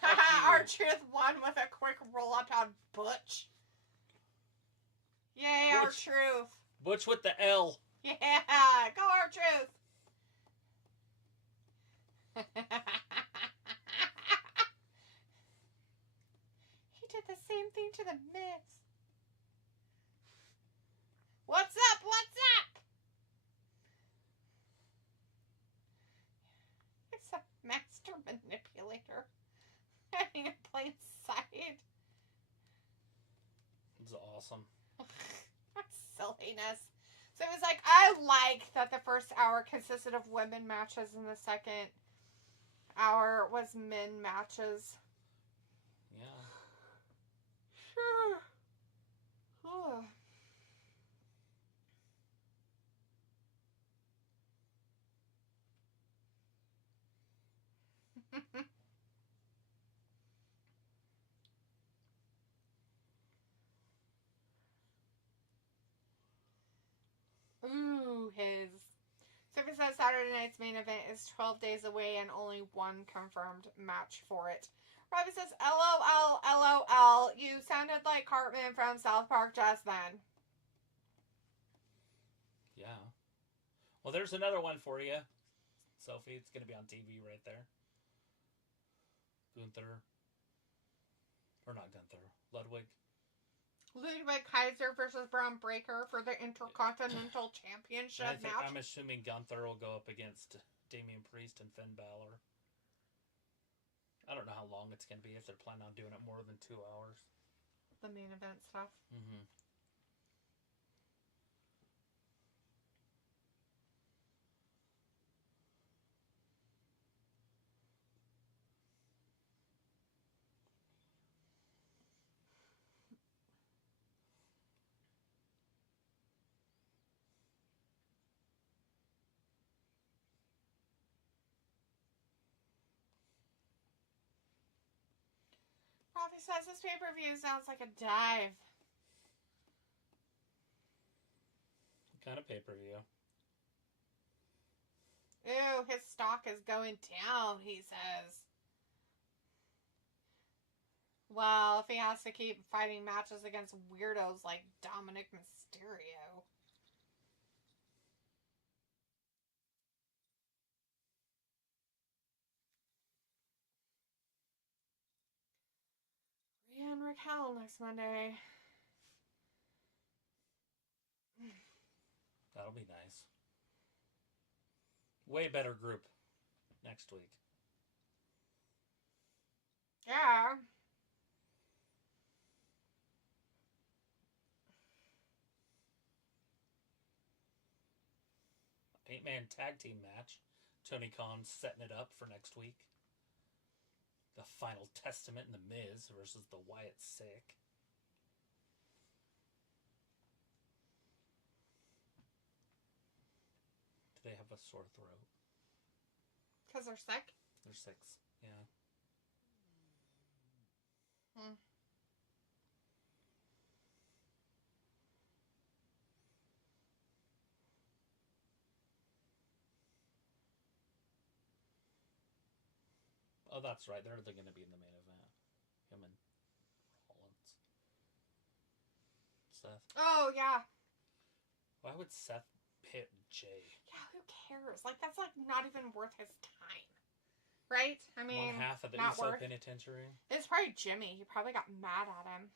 Haha, R-Truth won with a quick roll-up on Butch. Yay, R-Truth. Butch with the L. Yeah, go R-Truth. He did the same thing to the Miz. What's up? What's up? It's a master manipulator. Having a plain sight. It's awesome. That's silliness. So it was like, I like that the first hour consisted of women matches and the second hour was men matches. Yeah. Sure. Ugh. Ooh, his. So if it says Saturday night's main event is 12 days away and only one confirmed match for it. Robbie says, LOL, LOL, you sounded like Cartman from South Park just then. Yeah. Well, there's another one for you, Sophie. It's going to be on TV right there. Gunther. Or not Gunther. Ludwig. Ludwig Kaiser versus Braun Breaker for the Intercontinental Championship match. I'm assuming Gunther will go up against Damian Priest and Finn Balor. I don't know how long it's going to be, if they're planning on doing it more than 2 hours. The main event stuff. Mm-hmm. Robbie says this pay-per-view sounds like a dive. What kind of pay-per-view? Ew, his stock is going down, he says. Well, if he has to keep fighting matches against weirdos like Dominik Mysterio. Rhea and Raquel next Monday. That'll be nice. Way better group next week. Yeah. Eight-man tag team match. Tony Khan's setting it up for next week. The Final Testament and The Miz versus the Wyatt Sick. Do they have a sore throat? Because they're sick? They're six, yeah. Oh, that's right. They're going to be in the main event. Him and Rollins. Seth. Oh, yeah. Why would Seth pit Jay? Yeah, who cares? Like, that's, like, not even worth his time. Right? I mean, one half of the not Uso worth. Penitentiary. It's probably Jimmy. He probably got mad at him.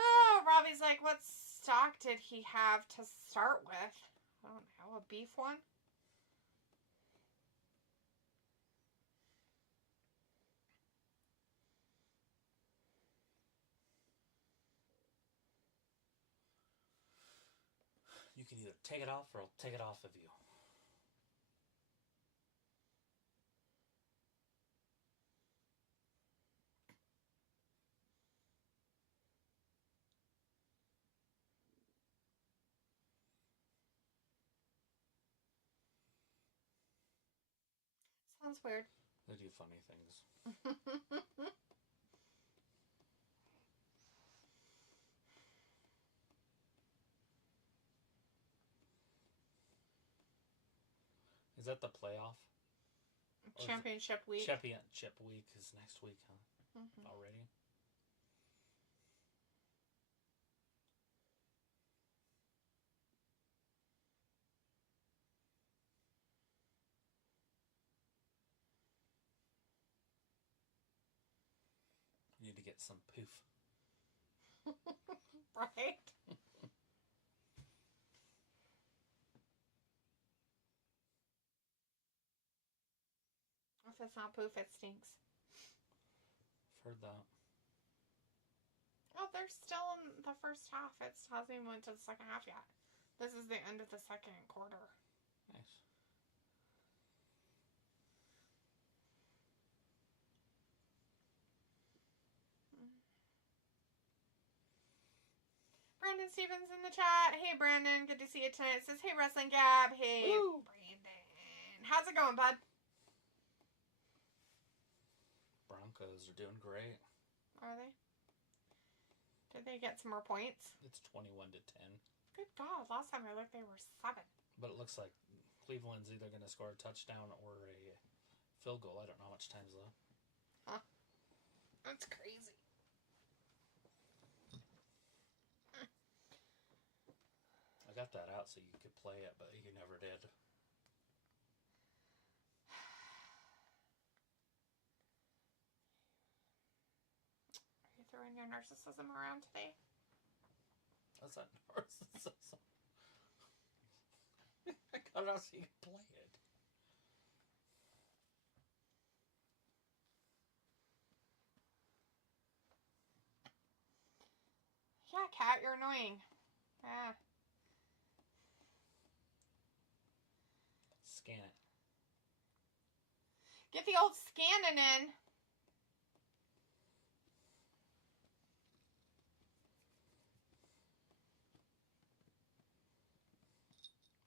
Oh, Robbie's like, what stock did he have to start with? I don't know, a beef one? You can either take it off or I'll take it off of you. Sounds weird. They do funny things. Is that the playoff? Championship week. Championship week is next week, huh? Mm-hmm. Already? You need to get some poof. Right? If it's not poof, it stinks. I've heard that. Oh, they're still in the first half. It hasn't even went to the second half yet. This is the end of the second quarter. Nice. Brandon Stevens in the chat. Hey, Brandon. Good to see you tonight. It says, hey, Wrestling Gab. Hey, Woo! Brandon. How's it going, bud? Broncos are doing great. Are they? Did they get some more points? It's 21-10. Good God. Last time I looked, they were 7. But it looks like Cleveland's either going to score a touchdown or a field goal. I don't know how much time's left. Huh. That's crazy. I got that out so you could play it, but you never did. Are you throwing your narcissism around today? That's not narcissism. I got it out so you could play it. Yeah, Cat, you're annoying. Yeah. Scan it. Get the old scanning in.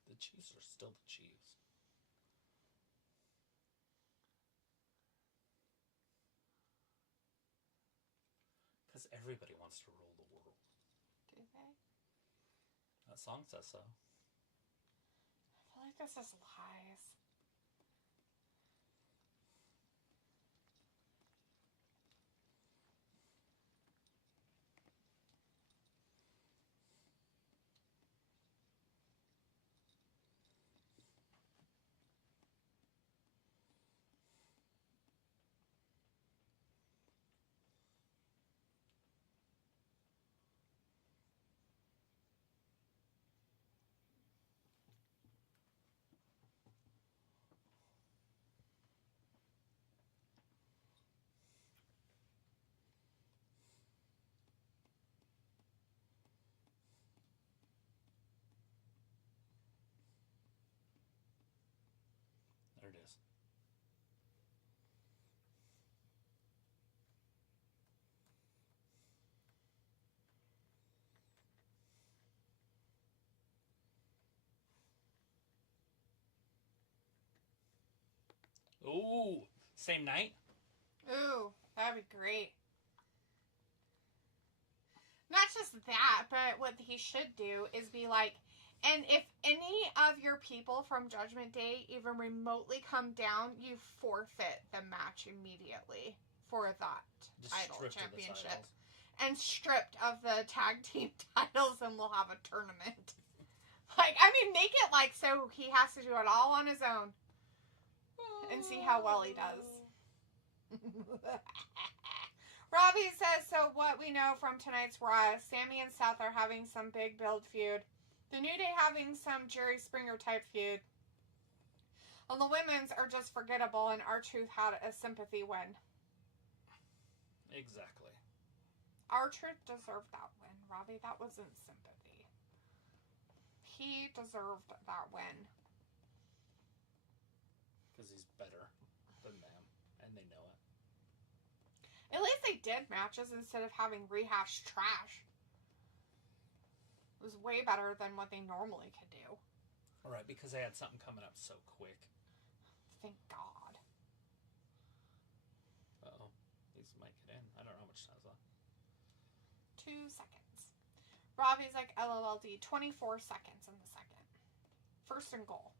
The Chiefs are still the Chiefs. Because everybody wants to rule the world. Do they? That song says so. I feel like this is lies. There it is. Ooh, same night? Ooh, that'd be great. Not just that, but what he should do is be like, And if any of your people from Judgment Day even remotely come down, you forfeit the match immediately for that title championship. And stripped of the tag team titles, and we'll have a tournament. Like, I mean, make it like so he has to do it all on his own. And see how well he does. Robbie says, so what we know from tonight's Raw is Sammy and Seth are having some big build feud. The New Day having some Jerry Springer type feud. And the women's are just forgettable, and R-Truth had a sympathy win. Exactly. R-Truth deserved that win, Robbie. That wasn't sympathy. He deserved that win. Because he's better than them, and they know it. At least they did matches instead of having rehashed trash. It was way better than what they normally could do. Alright, because they had something coming up so quick. Thank God. Uh-oh. These might get in. I don't know how much time is left. 2 seconds. Robbie's like, LOLD. 24 seconds in the second. First and goal.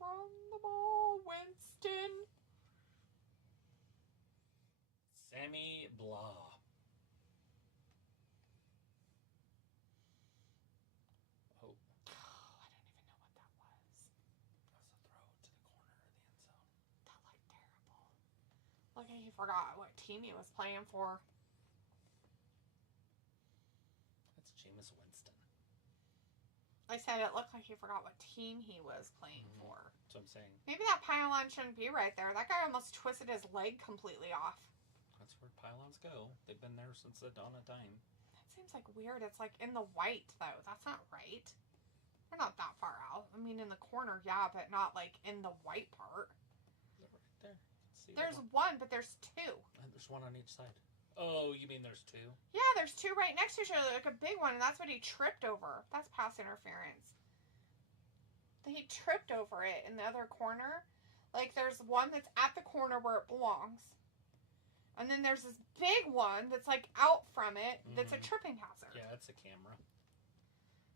Run the ball, Winston. Sammy Blah. Oh. I don't even know what that was. That was a throw to the corner of the end zone. That looked terrible. Look, he forgot what team he was playing for. That's Jameis Winston. I said it looked like he forgot what team he was playing for. That's what I'm saying. Maybe that pylon shouldn't be right there. That guy almost twisted his leg completely off. That's where pylons go. They've been there since the dawn of time. That seems like weird. It's like in the white, though. That's not right. They're not that far out. I mean, in the corner, yeah, but not like in the white part. They're right there. See, there's one, but there's two. And there's one on each side. Oh, you mean there's two? Yeah, there's two right next to each other, like a big one, and that's what he tripped over. That's pass interference. He tripped over it in the other corner. Like, there's one that's at the corner where it belongs. And then there's this big one that's, like, out from it that's a tripping hazard. Yeah, it's a camera.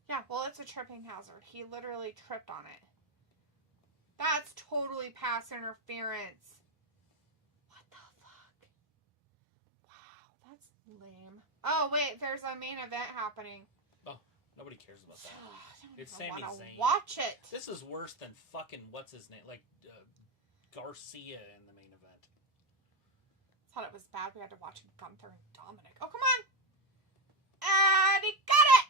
Yeah, well, it's a tripping hazard. He literally tripped on it. That's totally pass interference. What the fuck? Wow, that's lame. Oh, wait, there's a main event happening. Oh, nobody cares about that. I It's Sami Zayn. Watch it. This is worse than fucking, what's his name? Like, Garcia in the main event. Thought it was bad. We had to watch Gunther and Dominik. Oh, come on. And he got it.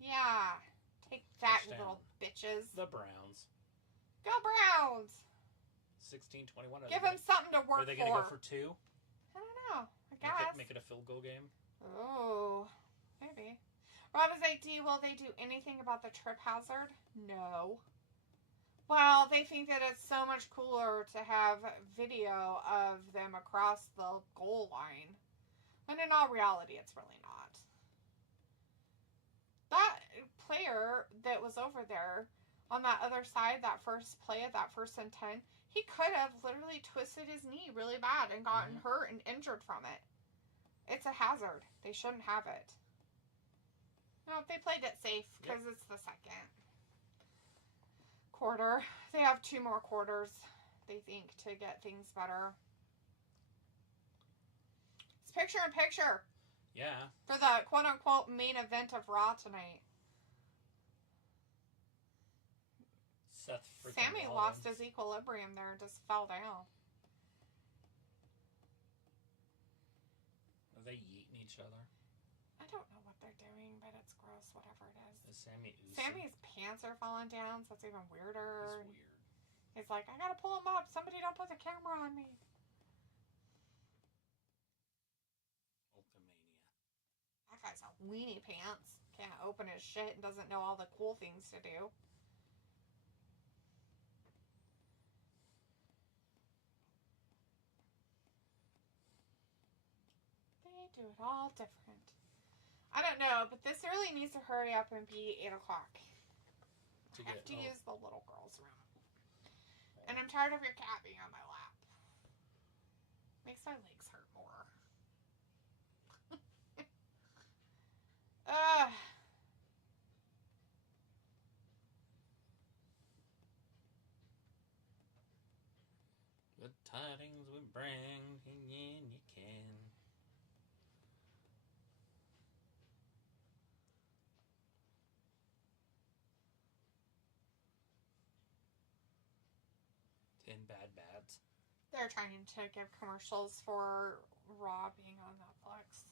Yeah. Take that, you little bitches. The Browns. Go Browns. 16-21. Give him something to work for. Are they going to go for two? I don't know. I guess. Make it a field goal game? Oh. Maybe. Rob is like, will they do anything about the trip hazard? No. Well, they think that it's so much cooler to have video of them across the goal line. When in all reality, it's really not. That player that was over there on that other side, that first play of that 1st and 10, he could have literally twisted his knee really bad and gotten hurt and injured from it. It's a hazard. They shouldn't have it. No, they played it safe because it's the second quarter. They have 2 more quarters, they think, to get things better. It's picture in picture. Yeah. For the quote-unquote main event of Raw tonight. Sammy lost his equilibrium there and just fell down. Are they yeeting each other? I don't know what they're doing, but it's gross, whatever it is. Is Sammy oozing? Sammy's pants are falling down, so it's even weirder. It's weird. He's like, I gotta pull him up. Somebody don't put the camera on me. Ultimania. That guy's a weenie pants. Can't open his shit and doesn't know all the cool things to do. They do it all different. I don't know, but this really needs to hurry up and be 8 o'clock. I have to use the little girl's room. And I'm tired of your cat being on my lap. Makes my legs hurt more. What tidings we bring, and you can. In Bad Bads. They're trying to give commercials for Raw being on Netflix.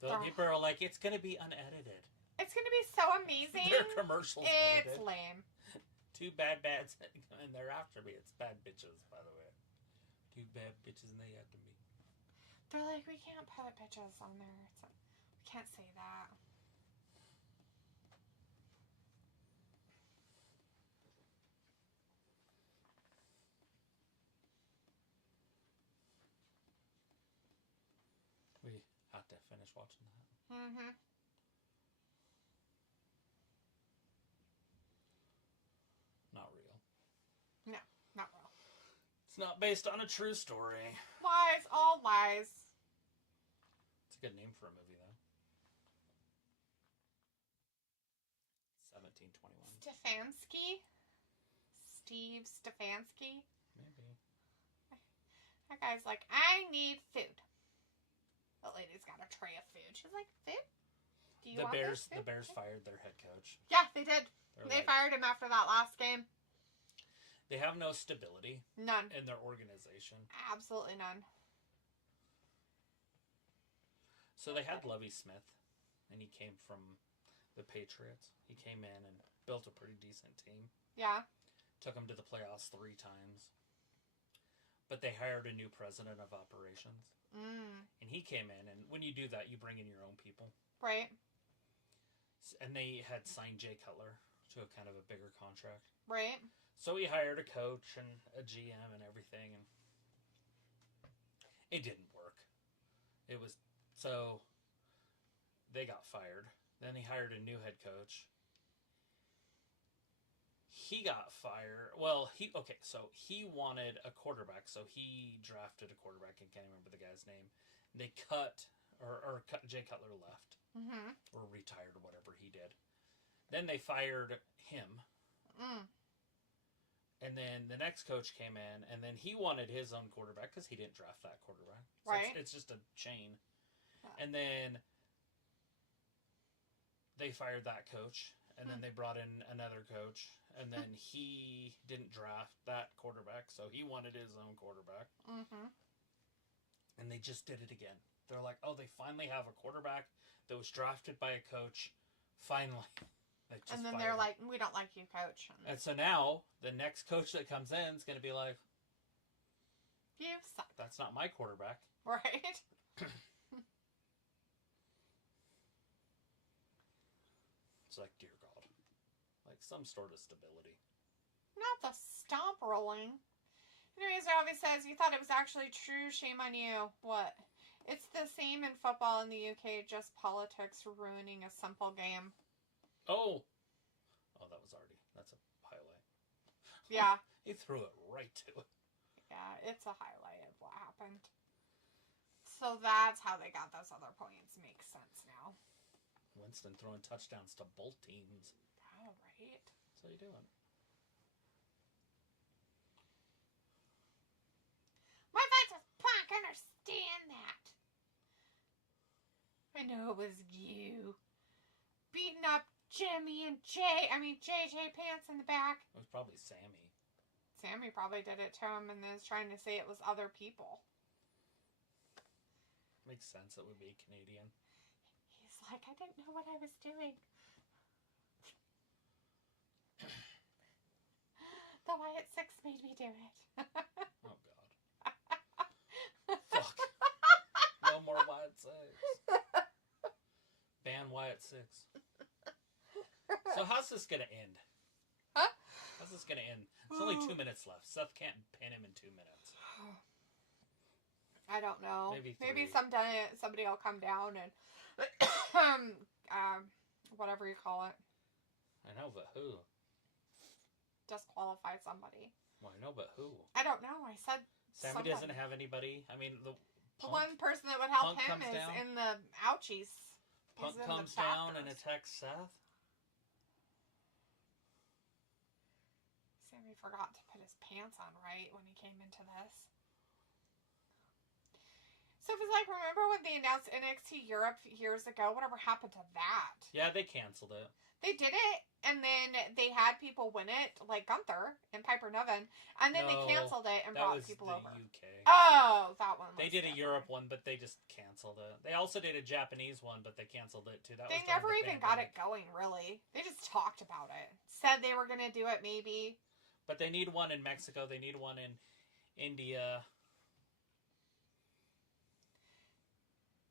The people are like, it's going to be unedited. It's going to be so amazing. Their commercials It's edited. lame. 2 bad bads, and they're after me. It's bad bitches, by the way. 2 bad bitches, and they after me. They're like, we can't put bitches on there. It's like, we can't say that. We have to finish watching that. Mm-hmm. Not real. No, not real. It's not based on a true story. Lies, all lies. It's a good name for a movie, though. 1721. Stefanski? Steve Stefanski? Maybe. That guy's like, I need food. The lady's got a tray of food. She's like, food? Do you want this food? The Bears fired their head coach. Yeah, they did. They're They like, fired him after that last game. They have no stability None. in their organization. Absolutely none. So they had Lovie Smith, and he came from the Patriots. He came in and built a pretty decent team. Yeah. Took them to the playoffs 3 times. But they hired a new president of operations. And he came in, and when you do that, you bring in your own people. Right. And they had signed Jay Cutler to a kind of a bigger contract. Right. So he hired a coach and a GM and everything, and it didn't work. It was, so they got fired. Then he hired a new head coach. He got fired. Well, so he wanted a quarterback, so he drafted a quarterback. I can't remember the guy's name. They cut Jay Cutler left. Mm-hmm. Or retired, or whatever he did. Then they fired him. And then the next coach came in, and then he wanted his own quarterback because he didn't draft that quarterback. So right. It's just a chain. Yeah. And then they fired that coach, and then they brought in another coach, and then he didn't draft that quarterback, so he wanted his own quarterback. Mm-hmm. And they just did it again. They're like, oh, they finally have a quarterback that was drafted by a coach. Finally. And then they're like, we don't like you, coach. And so now, the next coach that comes in is going to be like, you suck. That's not my quarterback. Right? It's like, dear God. Like some sort of stability. Not the stomp rolling. Anyways, Robbie says, you thought it was actually true. Shame on you. What? It's the same in football in the UK, just politics ruining a simple game. Oh, that was already. That's a highlight. Yeah. He threw it right to it. Yeah, it's a highlight of what happened. So that's how they got those other points. Makes sense now. Winston throwing touchdowns to both teams. Oh, right. So you doing? My fight with Punk, understand that. I know it was you. Beating up JJ Pants in the back. It was probably Sammy. Sammy probably did it to him and then was trying to say it was other people. Makes sense. It would be Canadian. He's like, I didn't know what I was doing. The Wyatt Six made me do it. Oh, God. Fuck. No more Wyatt Six. Ban Wyatt Six. So how's this going to end? Huh? How's this going to end? There's only 2 minutes left. Seth can't pin him in 2 minutes. I don't know. Maybe someday somebody will come down and whatever you call it. I know, but who? Disqualify somebody. Well, I know, but who? I don't know. I said Sammy doesn't have anybody. I mean, the one person that would help Punk him is down. in the ouchies. Punk comes down and attacks Seth. Sammy forgot to put his pants on, right, when he came into this. Sophie's like, remember when they announced NXT Europe years ago? Whatever happened to that? Yeah, they canceled it. They did it, and then they had people win it, like Gunther and Piper Niven, and then they canceled it and brought people over. That was the UK. Oh, that one. They did a Europe one, but they just canceled it. They also did a Japanese one, but they canceled it too. They never even got it going, really. They just talked about it. Said they were going to do it, maybe. But they need one in Mexico. They need one in India.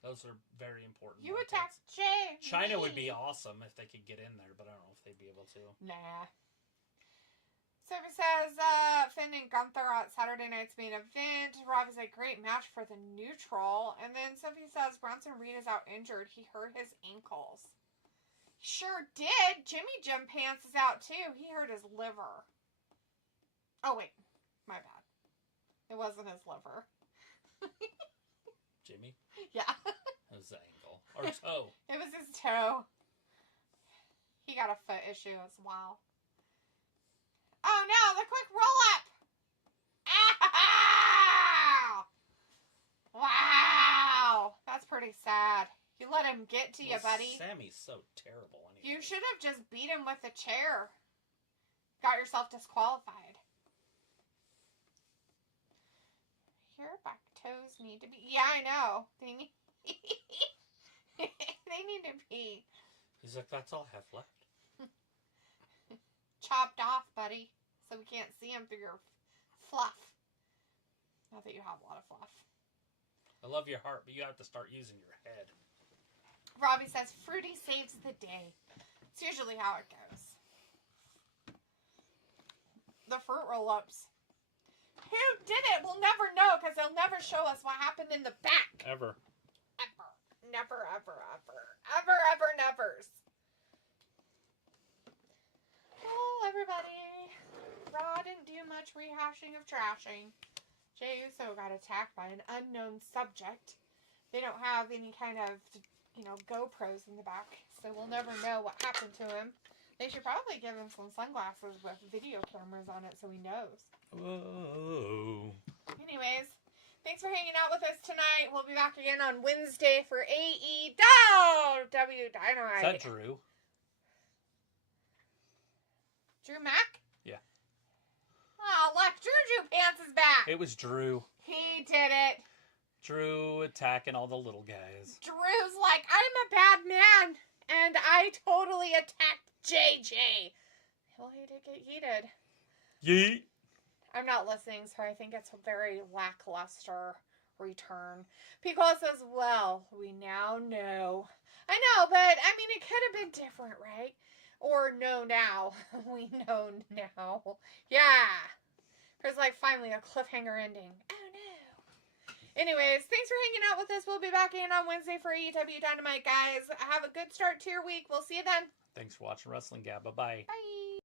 Those are very important. You attacked Jay. China would be awesome if they could get in there, but I don't know if they'd be able to. Nah. Sophie says, Finn and Gunther at Saturday night's main event. Rob is a great match for the neutral. And then Sophie says, Bronson Reed is out injured. He hurt his ankles. Sure did. Jimmy Jim Pants is out too. He hurt his liver. Oh, wait. My bad. It wasn't his liver. Jimmy? Yeah. It was the ankle. Or toe. It was his toe. He got a foot issue as well. Oh no, the quick roll up! Ow! Wow! That's pretty sad. You let him get to you, buddy. Sammy's so terrible anyway. You should have just beat him with a chair. Got yourself disqualified. Your back toes need to be... Yeah, I know. They need... they need to be... He's like, that's all I have left. Chopped off, buddy. So we can't see him through your fluff. Not that you have a lot of fluff. I love your heart, but you have to start using your head. Robbie says, Fruity saves the day. It's usually how it goes. The fruit roll-ups. Who did it? We'll never know because they'll never show us what happened in the back. Ever. Ever. Never, ever, ever. Ever, ever, nevers. Oh, everybody. Raw didn't do much rehashing of trashing. Jey Uso got attacked by an unknown subject. They don't have any kind of, GoPros in the back, so we'll never know what happened to him. They should probably give him some sunglasses with video cameras on it so he knows. Whoa. Anyways, thanks for hanging out with us tonight. We'll be back again on Wednesday for AEW Dynamite. Is that Drew? Drew Mack? Yeah. Oh, look, Drew Pants is back. It was Drew. He did it. Drew attacking all the little guys. Drew's like, I'm a bad man, and I totally attacked JJ. Well, he did get yeeted. Yeet. I'm not listening, so I think it's a very lackluster return. Pico says, well, we now know. I know, but, it could have been different, right? Or no now. We know now. Yeah. There's finally a cliffhanger ending. Oh no. Anyways, thanks for hanging out with us. We'll be back in on Wednesday for AEW Dynamite, guys. Have a good start to your week. We'll see you then. Thanks for watching Wrestling Gab. Bye-bye. Bye.